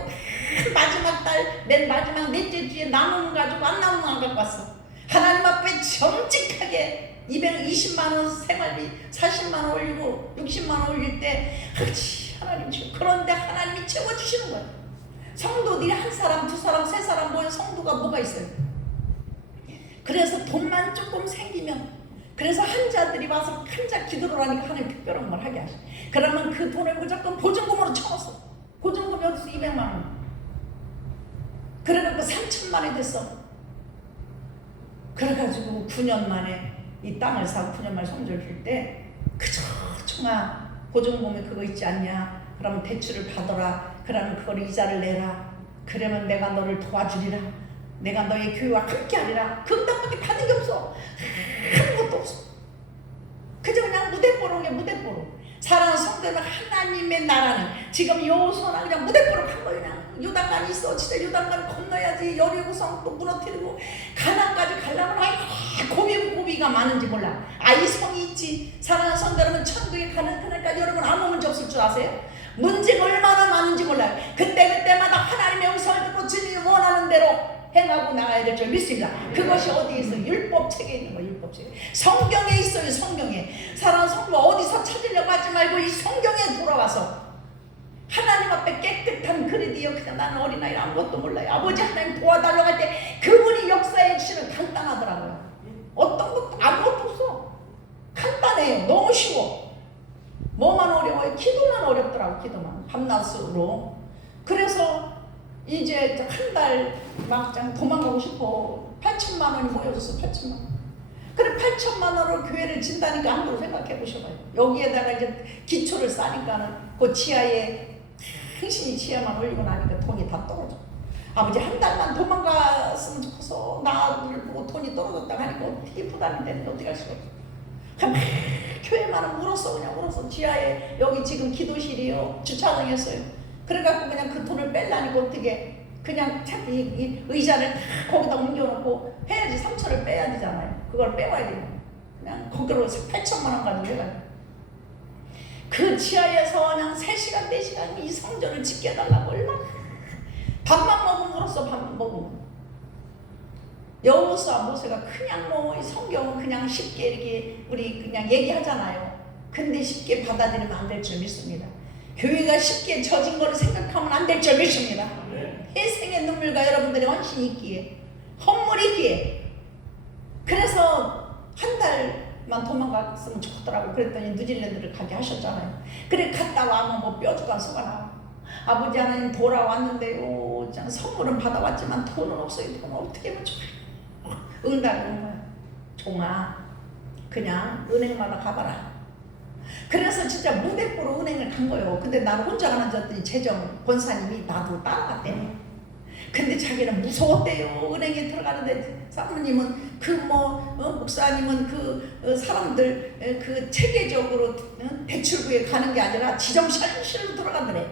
마지막 달 맨 마지막 넷째 주에 남은 가지고 안 남은 안 갖고 왔어. 하나님 앞에 정직하게 220만 원 생활비 40만 원 올리고 60만 원 올릴 때 하나님 주여. 그런데 하나님이 채워주시는 거예요. 성도들이 한 사람 두 사람 세 사람 모인 성도가 뭐가 있어요. 그래서 돈만 조금 생기면 그래서 한자들이 와서 한자 기도를 하니까 하나님 특별한 걸 하게 하셔. 그러면 그 돈을 무조건 보증금으로 쳐놨어. 보증금이 어디서 200만 원. 그래갖고 3천만 원이 됐어. 그래가지고 9년 만에 이 땅을 사고 9년 만에 성전을 줄 때 그저 청아 보증금에 그거 있지 않냐. 그러면 대출을 받아라. 그러면 그걸 이자를 내라. 그러면 내가 너를 도와주리라. 내가 너의 교회와 함께 하리라. 그 땅밖에 받은 게 없어. 아무것도 없어. 그저 그냥 무대뽀로 그냥 무대뽀로. 사랑하는 성도는 하나님의 나라는 지금 여호수아는 그냥 무대뽀로 간 거예요. 그냥 요단강이 있어. 진짜 요단강 건너야지. 여리고성 또 무너뜨리고 가나안까지 가려면 고비가 많은지 몰라. 이 성이 있지. 사랑하는 성도 여러분 천국에 가는 그날까지 여러분 아무 문제 없을 줄 아세요? 문제가 얼마나 많은지 몰라요. 그때마다 하나님의 음성을 듣고 주님이 원하는 대로 행하고 나가야 될 줄 믿습니다. 그것이 어디에 있어요? 율법책에 있는 거예요. 율법책에. 성경에 있어요. 성경에. 사랑하는 성도 어디서 찾으려고 하지 말고 이 성경에 돌아와서 하나님 앞에 깨끗한 그릇이요. 그냥 나는 어린아이 아무것도 몰라요. 아버지 하나님 도와달라고 할 때 그분이 역사해 주시면 간단하더라고요. 어떤 것도 아무것도 없어. 간단해요. 너무 쉬워. 뭐만 어려워요? 기도만 어렵더라고. 기도만. 밤낮으로. 그래서 이제 한 달 막장 도망가고 싶어. 8천만 원이 모여졌어. 8천만 원. 그래 8천만 원으로 교회를 진다니까 한번 생각해 보셔봐요. 여기에다가 이제 기초를 쌓으니까는 그 지하에 당신이 지하만 올리고 나니까 돈이 다 떨어져. 아버지 한 달만 도망갔으면 좋겠어. 나를 보고 돈이 떨어졌다 하니까 어떻게 부담이 되는데 어떻게 할 수가 없어. 그냥 교회만 울었어. 그냥 울었어. 지하에 여기 지금 기도실이요. 주차장이었어요. 그래갖고 그냥 그 돈을 뺄라니까 어떻게 그냥 이 의자를 다 거기다 옮겨놓고 해야지. 3천을 빼야 되잖아요. 그걸 빼와야 돼요. 그냥 거기로 8천만 원 가지고 해가지고 그 지하에서 그냥 3시간 4시간 이 성전을 짓게 해달라고 얼마나 밥만 먹으면 울었어. 밥만 먹으면. 여호수아 모세가 그냥 뭐 성경은 그냥 쉽게 이렇게 우리 그냥 얘기하잖아요. 근데 쉽게 받아들이면 안 될 줄 믿습니다. 교회가 쉽게 져진 거를 생각하면 안 될 줄 믿습니다. 회생의 눈물과 여러분들의 헌신이 있기에 헌물이 있기에. 그래서 한 달 만 도망갔으면 좋더라고. 그랬더니 뉴질랜드를 가게 하셨잖아요. 그래 갔다 와면 뭐 뼈주가 속아나. 아버지 하나님 돌아왔는데요. 선물은 받아왔지만 돈은 없어요. 돈 어떻게 하면 좋아요. 응답이 온 거야. 종아 그냥 은행마다 가봐라. 그래서 진짜 무대포로 은행을 간 거예요. 근데 나는 혼자 가는 줄 알았더니 재정 권사님이 나도 따라갔대네. 근데 자기는 무서웠대요. 은행에 들어가는데 사모님은 목사님은 사람들 체계적으로 대출구에 가는 게 아니라 지점실로 들어가더래.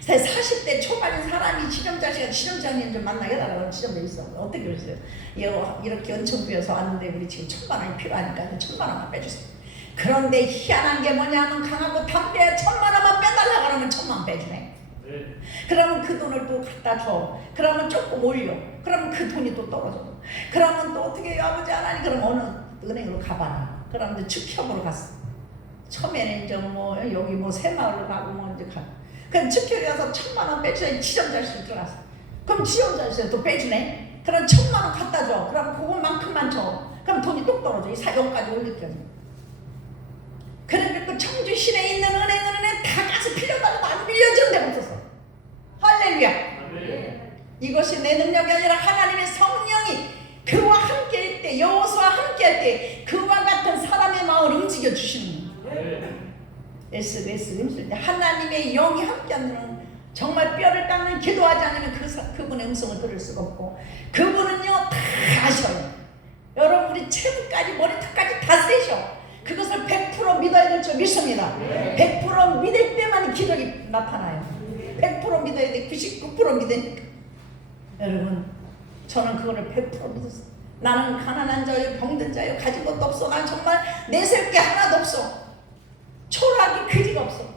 40대 초반인 사람이 지점장님 좀 만나게달라고 지점에 있어. 어떻게 그랬어요? 이렇게 은총부에서 왔는데 우리 지금 1,000만 원이 필요하니까 1,000만 원만 빼주세요. 그런데 희한한 게 뭐냐면 강하고 담배에 1,000만 원만 빼달라 그러면 1,000만 원 빼주네. 그러면 그 돈을 또 갖다 줘. 그러면 조금 올려. 그러면 그 돈이 또 떨어져. 그러면 또 어떻게 해요? 아버지 하나님 그럼 어느 은행으로 가봐라. 그러면 측협으로 갔어. 처음에는 이제 여기 새마을로 가고 이제 가. 그럼 측협에 가서 1,000만 원 빼주자. 지점자실 들어갔어. 그럼 지점자실 또 빼주네. 그럼 1,000만 원 갖다 줘. 그럼 그것만큼만 줘. 그럼 돈이 똑 떨어져. 이 사용까지 올릴거든. 그러니까 청주 시내에 있는 은행은 다 가서 빌려달라고 안 빌려준 데가 없었어. 할렐루야. 이것이 내 능력이 아니라 하나님의 성령이 그와 함께할 때, 여호수아와 함께할 때 그와 같은 사람의 마음을 움직여 주시는 거예요. SBS 힘쓸 때 하나님의 영이 함께하는 정말 뼈를 깎는 기도하지 않으면 그분의 음성을 들을 수가 없고 그분은요 다 아셔요. 여러분 우리 체구까지 머리털까지 다 세셔. 그것을 100% 믿어야 될 줄 믿습니다. 100% 믿을 때만 기적이 나타나요. 100% 믿어야 돼. 99% 믿으니까. 여러분 저는 그거를 100% 믿었어요. 나는 가난한 자요 병든 자요 가진 것도 없어. 난 정말 내세울 게 하나도 없어. 초라하게 그지가 없어.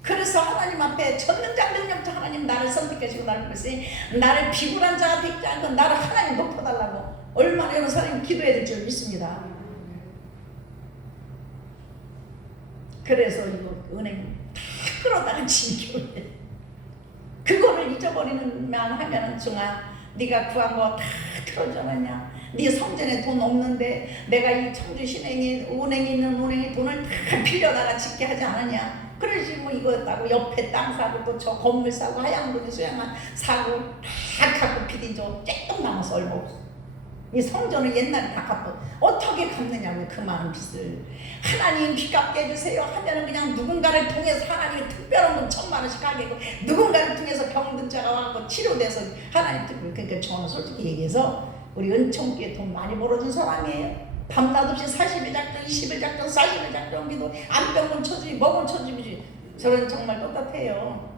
그래서 하나님 앞에 전능자 능력자 하나님 나를 선택하시고 나를 부르시니 나를 비굴한 자가 되지 않고 나를 하나님 높여달라고 얼마나 여러 사람이 기도해야 될 줄 믿습니다. 그래서 이거 은행 다 끌어다가 진교회 그거를 잊어버리는만 하면은 중아 네가 구한 거 다 틀어줘놨냐? 네 성전에 돈 없는데 내가 이 청주 시내에 은행에 있는 은행에 돈을 다 빌려다가 짓게 하지 않았냐? 그러지 이거 따고 옆에 땅 사고 또 저 건물 사고 하양동에 수양한 사고 다 갖고 비디죠. 조금 남아서 얼마 없어. 이 성전을 옛날에 다 갚아. 어떻게 갚느냐고요 그 많은 빚을. 하나님 빚 갚게 해주세요 하면은 그냥 누군가를 통해서 하나님이 특별한 돈 1,000만 원씩 하게 하고 누군가를 통해서 병든 자가 와서 치료돼서 하나님 특별. 그러니까 저는 솔직히 얘기해서 우리 은총교에 돈 많이 벌어준 사람이에요. 밤낮 없이 40일 작정 20일 작정 40일 작정 기도 안병은 쳐주지 먹은 쳐주지. 저는 정말 똑같아요.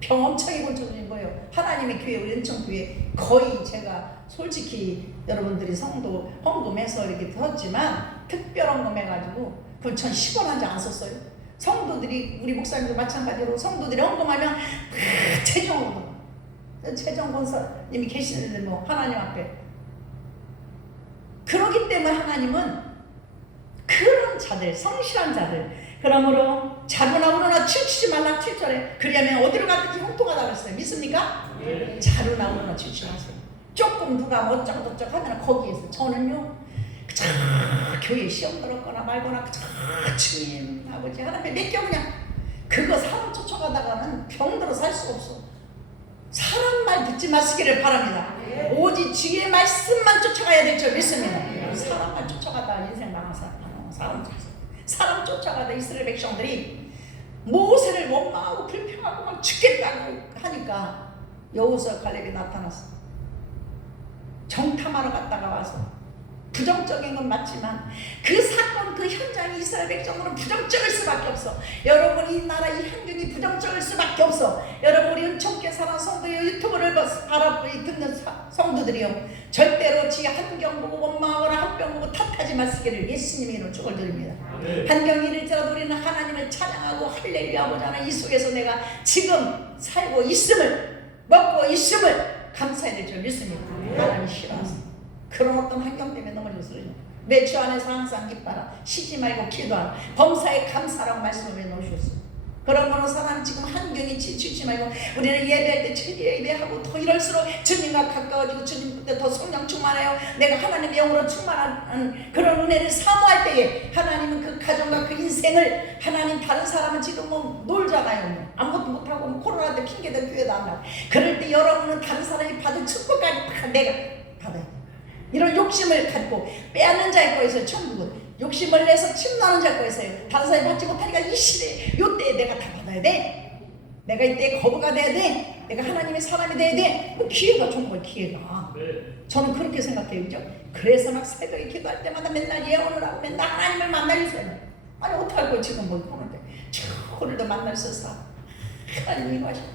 병 엄청 고쳐주는 거예요. 하나님의 교회 우리 은총교회 거의 제가 솔직히 여러분들이 성도 헌금해서 이렇게 했지만 특별 헌금해가지고 그건 전 10원 한 장 안 썼어요. 성도들이 우리 목사님도 마찬가지로 성도들이 헌금하면 최종 권사님이 계시는데 하나님 앞에 그러기 때문에 하나님은 그런 자들 성실한 자들 그러므로 자루나 우러나 춤추지 말라 7절에 그리하면 어디로 가든지 형통하다고 했어요. 믿습니까? 네. 자루나 우러나 춤추지 마세요. 조금 누가 어쩌고저쩌고 하면 거기에서 저는요 교회 시험 들었거나 말거나 주님 아버지 하나님 맡겨 그냥 그거 사람 쫓아가다가는 병들어 살 수가 없어. 사람 말 듣지 마시기를 바랍니다. 네. 오직 주의 말씀만 쫓아가야 될 줄 믿습니다. 네. 사람 말 쫓아가다 인생 망한 사람 쫓아가다 이스라엘 백성들이 모세를 원망하고 불평하고 막 죽겠다고 하니까 여호수아 갈렙이 나타났어. 정탐하러 갔다가 와서 부정적인 건 맞지만 그 사건 그 현장이 이스라엘 백성으로 부정적일 수밖에 없어. 여러분 이 나라 이 환경이 부정적일 수밖에 없어. 여러분 우리 은총교회 사랑 성도의 유튜브를 듣는 성도들이요 절대로 지 환경 보고 원망하거나 한병 보고 탓하지 마시기를 예수님의 이름으로 축원드립니다. 환경이 이럴지라도 우리는 하나님을 찬양하고 할렐루야 보자는 이 속에서 내가 지금 살고 있음을 먹고 있음을 감사해야 될 줄 믿습니다. 하나님 싫어하세요. 그런 어떤 환경 때문에 넘어졌어요. 내 주 안에서 항상 기뻐라. 쉬지 말고 기도하라. 범사에 감사라고 말씀을 왜 놓으셨어요. 그러므로 사람 지금 환경이 지치지 말고 우리는 예배할 때 최대 예배하고 더 이럴수록 주님과 가까워지고 주님 그때 더 성령 충만해요. 내가 하나님의 영으로 충만한 그런 은혜를 사모할 때에 하나님은 그 가정과 그 인생을 하나님 다른 사람은 지금 뭐 놀잖아요. 뭐. 아무것도 못하고 뭐 코로나 때 핑계대고 교회도 안 나고 그럴 때 여러분은 다른 사람이 받은 축복까지 다 내가 받아야 돼. 이런 욕심을 갖고 빼앗는 자의 거에서 천국은 욕심을 내서 침노하는 자의 거에서요. 다른 사람이 받지 못하니까 이 시대에 요때에 내가 다 받아야 돼. 내가 이때 거부가 돼야 돼. 내가 하나님의 사람이 돼야 돼. 뭐 기회가 좋은 거예요. 기회가. 저는 그렇게 생각해요. 그죠? 그래서 막 새벽에 기도할 때마다 맨날 예언을 하고 맨날 하나님을 만나기 위해서 아니 어떡할 거예요. 지금 뭐 그러는데 오늘도 만날 수 있어. 하나님 이거하시고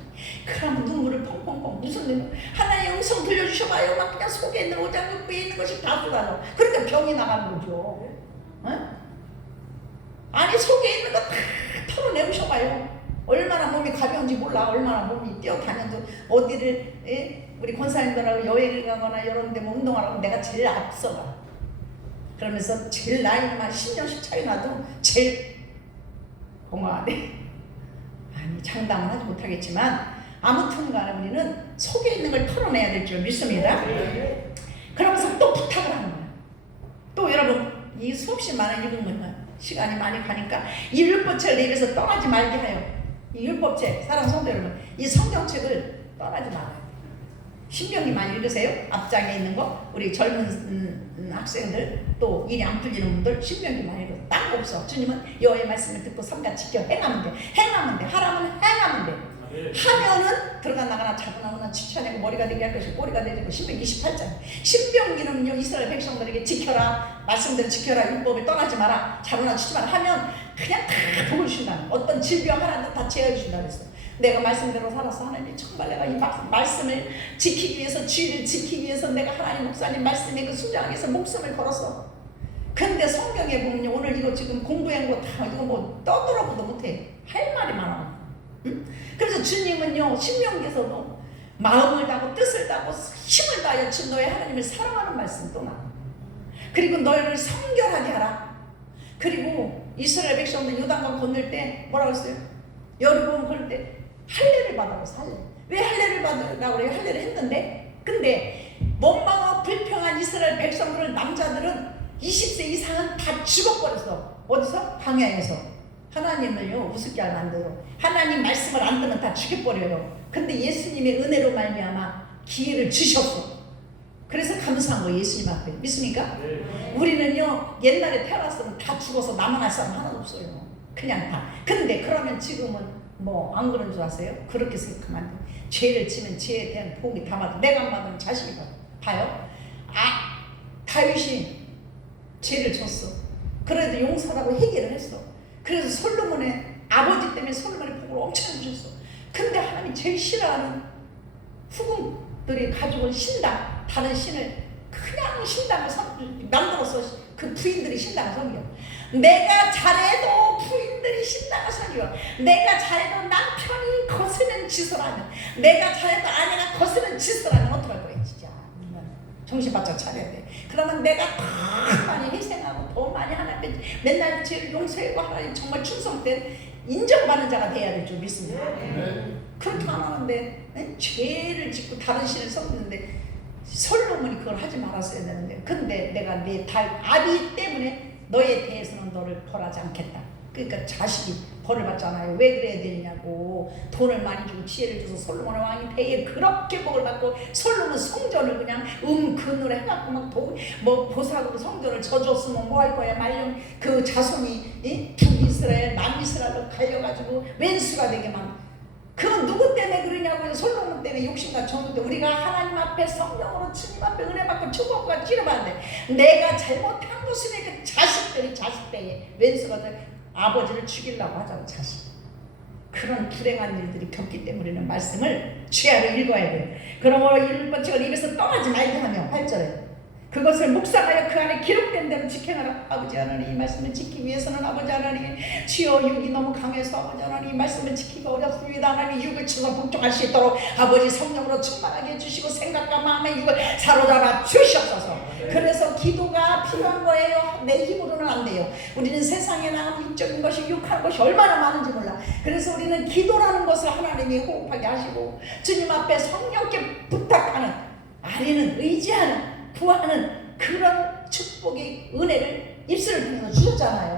그러면 눈물을 펑펑펑 무슨 눈물 하나님의 음성 들려주셔봐요. 막 그냥 속에 있는 오장육부에 있는 것이 다 쏟아져. 그러니까 병이 나가는 거죠. 어? 아니 속에 있는 거 다 털어내우셔봐요. 얼마나 몸이 가벼운지 몰라. 얼마나 몸이 뛰어다녀도 어디를 우리 권사님들하고 여행을 가거나 이런 데 뭐 운동하라고 내가 제일 앞서가. 그러면서 제일 나이만 10년씩 차이 나도 제일 건강하네. 아니 장담은 하지 못하겠지만 아무튼 간에 우리는 속에 있는 걸 털어내야 될 줄 믿습니다. 그러면서 또 부탁을 하는 거야. 또 여러분 이 수없이 많은 읽으면 시간이 많이 가니까 이 율법책을 내 입에서 떠나지 말게 하여. 이 율법책 사랑하는 성도 여러분 이 성경책을 떠나지 말아요. 신명기 많이 읽으세요. 앞장에 있는 거 우리 젊은 학생들 또 일이 안 풀리는 분들 신명기 많이 읽어요. 딴 거 없어. 주님은 여호와의 말씀을 듣고 삼가 지켜 행하면 돼. 행하면 돼. 하라면 행하면 돼. 하면은 들어가 나가나 자고나거나 지쳐내고 머리가 되게 할 것이고 꼬리가 되고 신명기 28장 신명기는요 이스라엘 백성들에게 지켜라 말씀대로 지켜라 율법을 떠나지 마라 자고나 치지 마라 하면 그냥 다 복을 주신다. 어떤 질병 하나도 다 제어해주신다 그랬어. 내가 말씀대로 살아서 하나님 정말 내가 이 말씀을 지키기 위해서 주의를 지키기 위해서 내가 하나님 목사님 말씀에 그 순장하기 위해서 목숨을 걸었어. 근데 성경에 보면요 오늘 이거 지금 공부한 거 다 이거 뭐 떠들어보도 못해. 할 말이 많아. 응? 그래서 주님은요 신명기에서도 마음을 다하고 뜻을 다하고 힘을 다하여 주 너의 하나님을 사랑하는 말씀 또 나와. 그리고 너희를 성결하게 하라. 그리고 이스라엘 백성들 요단강 건널 때 뭐라고 했어요? 여리고 건널 때 할례를 받아서 할례. 왜 할례를 받으라고 그래요? 할례를 했는데 근데 원망하고 불평한 이스라엘 백성들은 남자들은 20세 이상은 다 죽어버렸어. 어디서? 광야에서. 하나님을요 우습게 하면 안 돼요. 하나님 말씀을 안 듣면 다 죽여버려요. 근데 예수님의 은혜로 말미암아 기회를 주셨어. 그래서 감사한 거예요. 예수님 앞에. 믿습니까? 네. 우리는요 옛날에 태어났으면 다 죽어서 남아날 사람 하나도 없어요. 그냥 다. 근데 그러면 지금은 뭐 안 그런 줄 아세요? 그렇게 생각하면 안 돼요. 죄를 지면 죄에 대한 복이 다 받아. 내가 안 받으면 자식이 받아. 봐요. 다윗이 죄를 졌어. 그래도 용서라고 해결을 했어. 그래서 솔로몬의 아버지 때문에 솔로몬의 복을 엄청 주셨어. 근데 하나님이 제일 싫어하는 후궁들이 가지고 신당, 다른 신을 그냥 신당을 만들어서 그 부인들이 신당을 섬겨. 내가 잘해도 부인들이 신당을 섬겨. 내가 잘해도 남편이 거스는 짓을 하면, 내가 잘해도 아내가 거스는 짓을 하면 어떡할 거야 진짜. 정신 바짝 차려야 돼. 그러면 내가 더 많이 희생하고 더 많이 하나님 맨날 죄를 용서하고 하나님 정말 충성된 인정받는 자가 돼야 될 줄 믿습니다. 그렇게 안 하는데 죄를 짓고 다른 신을 섬기는데 솔로몬이 그걸 하지 말았어야 되는데 근데 내가 내 아비 때문에 너에 대해서는 너를 벌하지 않겠다. 그러니까 자식이 벌을 받잖아요. 왜 그래야 되느냐고. 돈을 많이 주고 지혜를 줘서 솔로몬 왕이 배에 그렇게 복을 받고 솔로몬 성전을 그냥 금으로 해갖고 뭐 보석으로 성전을 져줬으면 뭐 할 거야. 말년 그 자손이 북이스라엘 남이스라엘로 갈려가지고 왼수가 되게만. 그건 누구 때문에 그러냐고요. 솔로몬 때문에 욕심과 정욕. 우리가 하나님 앞에 성령으로 주님 앞에 은혜 받고 축복과 치료받는데 내가 잘못한 것을 그 자식들이 자식 때에 왼수가 돼 아버지를 죽이려고 하잖아. 자식. 그런 불행한 일들이 겪기 때문에는 말씀을 주야로 읽어야 돼요. 그러므로 율법책을 입에서 떠나지 말게 하며 8절에 그것을 묵상하여 그 안에 기록된 대로 지켜나라. 아버지 하나님 이 말씀을 지키기 위해서는 아버지 하나님 주여 육이 너무 강해서 아버지 하나님 이 말씀을 지키기가 어렵습니다. 하나님 육을 쳐서 복종할 수 있도록 아버지 성령으로 충만하게 해주시고 생각과 마음의 육을 사로잡아 주시옵소서. 그래서 기도가 필요한 거예요. 내 힘으로는 안 돼요. 우리는 세상에 나가면 육적인 것이 육하는 것이 얼마나 많은지 몰라. 그래서 우리는 기도라는 것을 하나님이 호흡하게 하시고 주님 앞에 성령께 부탁하는, 아니는 의지하는, 구하는 그런 축복의 은혜를 입술을 통해서 주셨잖아요.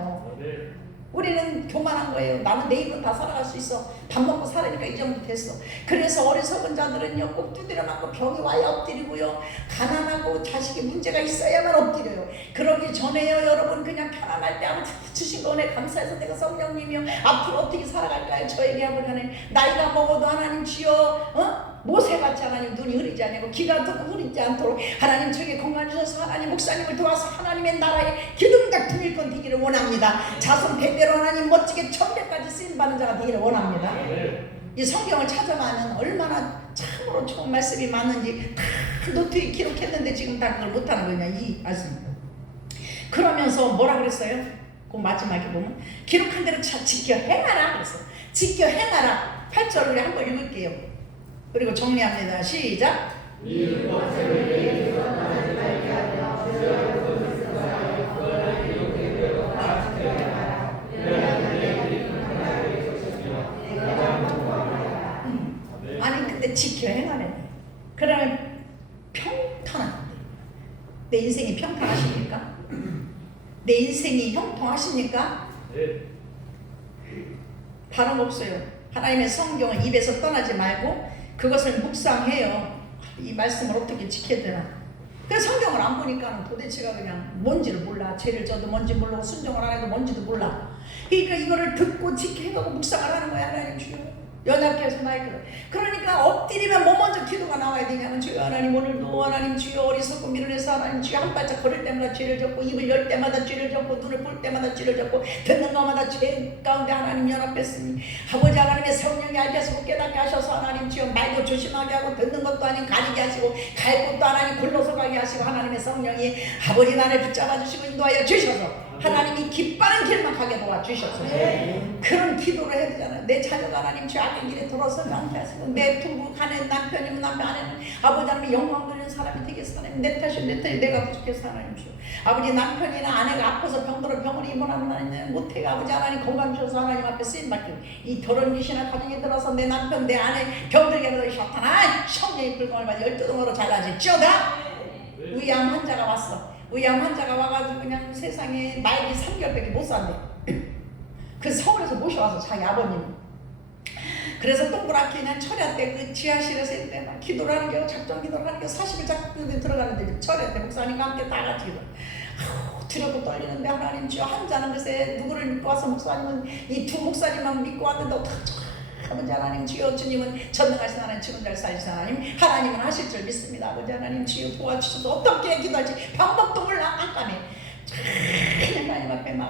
우리는 교만한 거예요. 나는 내 입으로 다 살아갈 수 있어. 밥 먹고 살으니까 이 정도 됐어. 그래서 어리석은 자들은요, 꼭 두드려 맞고 병이 와야 엎드리고요, 가난하고 자식이 문제가 있어야만 엎드려요. 그러기 전에요, 여러분, 그냥 편안할 때 아무튼 주신 거 은혜 감사해서 내가 성령님이요, 앞으로 어떻게 살아갈까요? 저에게 한번 하나님, 나이가 먹어도 하나님 주여, 모세같이 하나님 눈이 흐리지 않고 귀가 흐리지 않도록 하나님 저에게 건강 주셔서 하나님 목사님을 도와서 하나님의 나라에 기둥작품 일꾼 되기를 원합니다. 자손 100대로 하나님 멋지게 1000대까지 쓰임받는 자가 되기를 원합니다. 이 성경을 찾아가면 얼마나 참으로 좋은 말씀이 많은지 다 노트에 기록했는데 지금 다 그걸 못하는 거냐 이 말씀. 그러면서 뭐라 그랬어요? 그 마지막에 보면 기록한 대로 지켜 행하라 그랬어. 지켜 행하라. 8절을 한번 읽을게요. 그리고 정리합니다. 시작. 아니 근데 지켜 행하네. 그러면 평탄한데 내 인생이 평탄하십니까? 내 인생이 형통하십니까? 네. 다름없어요. 하나님의 성경을 입에서 떠나지 말고 그것을 묵상해요. 이 말씀을 어떻게 지켜야 되나. 그 성경을 안 보니까 도대체가 그냥 뭔지를 몰라. 죄를 져도 뭔지 모르고 순종을 안 해도 뭔지도 몰라. 그러니까 이거를 듣고 지켜가고 묵상을 하는 거야. 하나님 주여 연약해서 나의 그러니까 엎드리면 뭐 먼저 기도가 나와야 되냐면 주여 하나님 오늘도 하나님 주여 어리석고 미련해서 하나님 주여 한 발짝 걸을 때마다 죄를 졌고 입을 열 때마다 죄를 졌고 눈을 볼 때마다 죄를 졌고 듣는 것마다 죄 가운데 하나님 연합했으니 아버지 하나님의 성령이 알게 하시고 깨닫게 하셔서 하나님 주여 말도 조심하게 하고 듣는 것도 아닌 가리게 하시고 갈 곳도 하나님 굴러서 가게 하시고 하나님의 성령이 아버지 나를 붙잡아 주시고 인도하여 주셔서 하나님이 기빠른 길만 가게 도와주셔서 그런 기도를 해야 되잖아요. 내 자녀가 하나님 주 악의 길에 돌아서 명쾌하시고 내 부부 간에 남편이면 남편 아내는 아버지 하나님의 영광 돌리는 사람이 되겠어. 하나님 내 탓이 내가 부족해서 하나님 주 아버지 남편이나 아내가 아파서 병들어 병을 입원하면 하나님 못해 아버지 하나님 건강 주셔서 하나님 앞에 쓰임받기를 이 결혼 기시나 가정에 들어서 내 남편 내 아내 병들게 하는 사탄아 성령의 불공을 받아 12동으로 잘라질지어다. 의암 환자가 왔어. 의암 환자가 와가지고 그냥 세상에 말기 3개월밖에 못 산대. 그 서울에서 모셔와서 자기 아버님. 그래서 동그랗게 그냥 철야 때 그 지하실에서 했대. 막 기도를 하는 게 작정 기도를 하는 게 40일 작정에 들어가는데 철야 때 목사님과 함께 다 같이 기도. 두렵고 떨리는데 하나님 주여 환자는 글쎄 누구를 믿고 와서 목사님은 이 두 목사님만 믿고 왔는데 어떡하죠? 아버지 하나님 주여 주님은 전능하신 하나님 죽은 자를 살리신 하나님 하나님은 하실 줄 믿습니다. 아버지 하나님 주여 도와주셔서 어떻게 기도할지 방법도 몰라 깜깜해. 하나님 앞에 막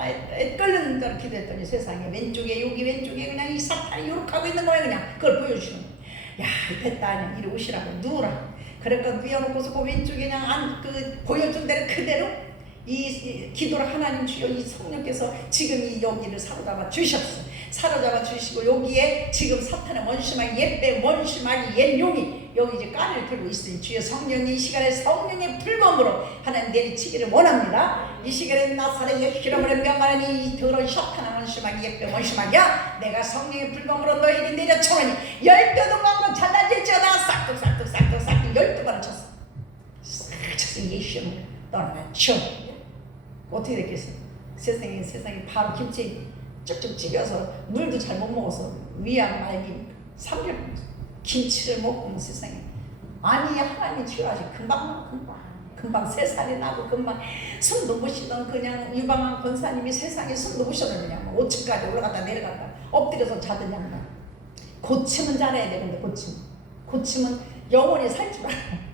끓는 대로 기도했더니 세상에 왼쪽에 여기 왼쪽에 그냥 이 사탄이 요렇게 하고 있는 거야. 그냥 그걸 보여주시는 거야. 야 됐다 그냥 이리 오시라고 누우라. 그러니까 누워놓고서 그 왼쪽에 그냥 그 보여준 대로 그대로 이 기도를 하나님 주여 이 성령께서 지금 이 여기를 사로잡아 주셨어. 사로잡아 주시고 여기에 지금 사탄의 원수마귀 옛배 원수마귀 옛용이 여기 이제 깐을 들고 있으니 주여 성령이 이 시간에 성령의 불검으로 하나님 내리치기를 원합니다. 이 시간에 나사렛 예수님을 명하니 이 더러운 사탄의 원수마귀 옛배 원수마귀야 내가 성령의 불검으로 너희를 내려쳐오니 12동강으로 잘라질지어다. 싹둑 12번을 쳤어. 싹 쳐서 예수님을 떠나면 쳐 어떻게 됐겠어요? 세상에 바로 김치 쭉쭉 찌겨서 물도 잘 못 먹어서 위암 말기 3개월 김치를 먹고 뭐 세상에 아니 하나님이 치료하시 금방 3살이 나고 금방 숨도 못 쉬던 그냥 유방한 권사님이 세상에 숨도 못 쉬던 그냥 5층까지 올라갔다 내려갔다 엎드려서 자던 양반 고침은 잘해야 되는데 고침은 영원히 살 줄 알아요.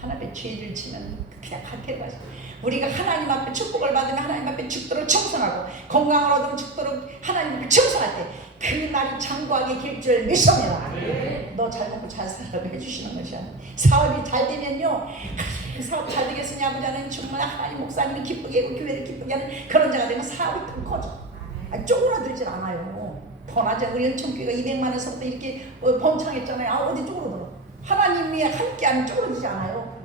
하나님의 죄를 지면 그냥 갈게 가지. 우리가 하나님 앞에 축복을 받으면 하나님 앞에 죽도록 청성하고 건강을 얻으면 죽도록 하나님 앞에 청성할 때 그날이 장구하게 길 줄 믿습니다. 너 잘 먹고 잘 살라고 해주시는 것이야. 사업이 잘 되면요 사업 잘 되겠으니 아버지 하나님 정말 하나님 목사님이 기쁘게 하고 교회를 기쁘게 하는 그런 자가 되면 사업이 더 커져. 쪼그라들질 않아요. 더 낮아. 우리 은총교회가 200만 원서부터 이렇게 번창했잖아요. 어디 쪼그라들어. 하나님이 함께하면 쪼그라들지 않아요.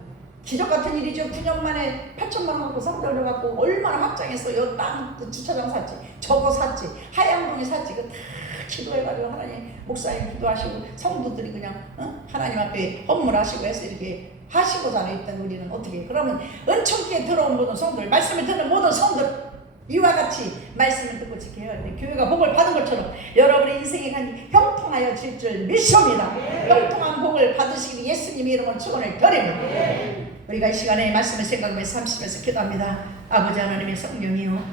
기적 같은 일이죠. 9년 만에 8천만 원 갖고 상대 올려갖고 얼마나 확장했어요. 땅 그 주차장 샀지, 저거 샀지, 하양동에 샀지. 그 다 기도해가지고 하나님 목사님 기도하시고 성도들이 그냥 하나님 앞에 헌물하시고 해서 이렇게 하시고자 있던 우리는 어떻게 그러면 은총기에 들어온 모든 성도들, 말씀을 듣는 모든 성도들 이와 같이 말씀을 듣고 지켜야 돼. 교회가 복을 받은 것처럼 여러분의 인생에 간 형통하여 질 줄 믿습니다. 형통한 복을 받으시기 예수님의 이름으로 축원을 드립니다. 우리가 이 시간에 말씀을 생각하며 30에서 기도합니다. 아버지 하나님의 성령이요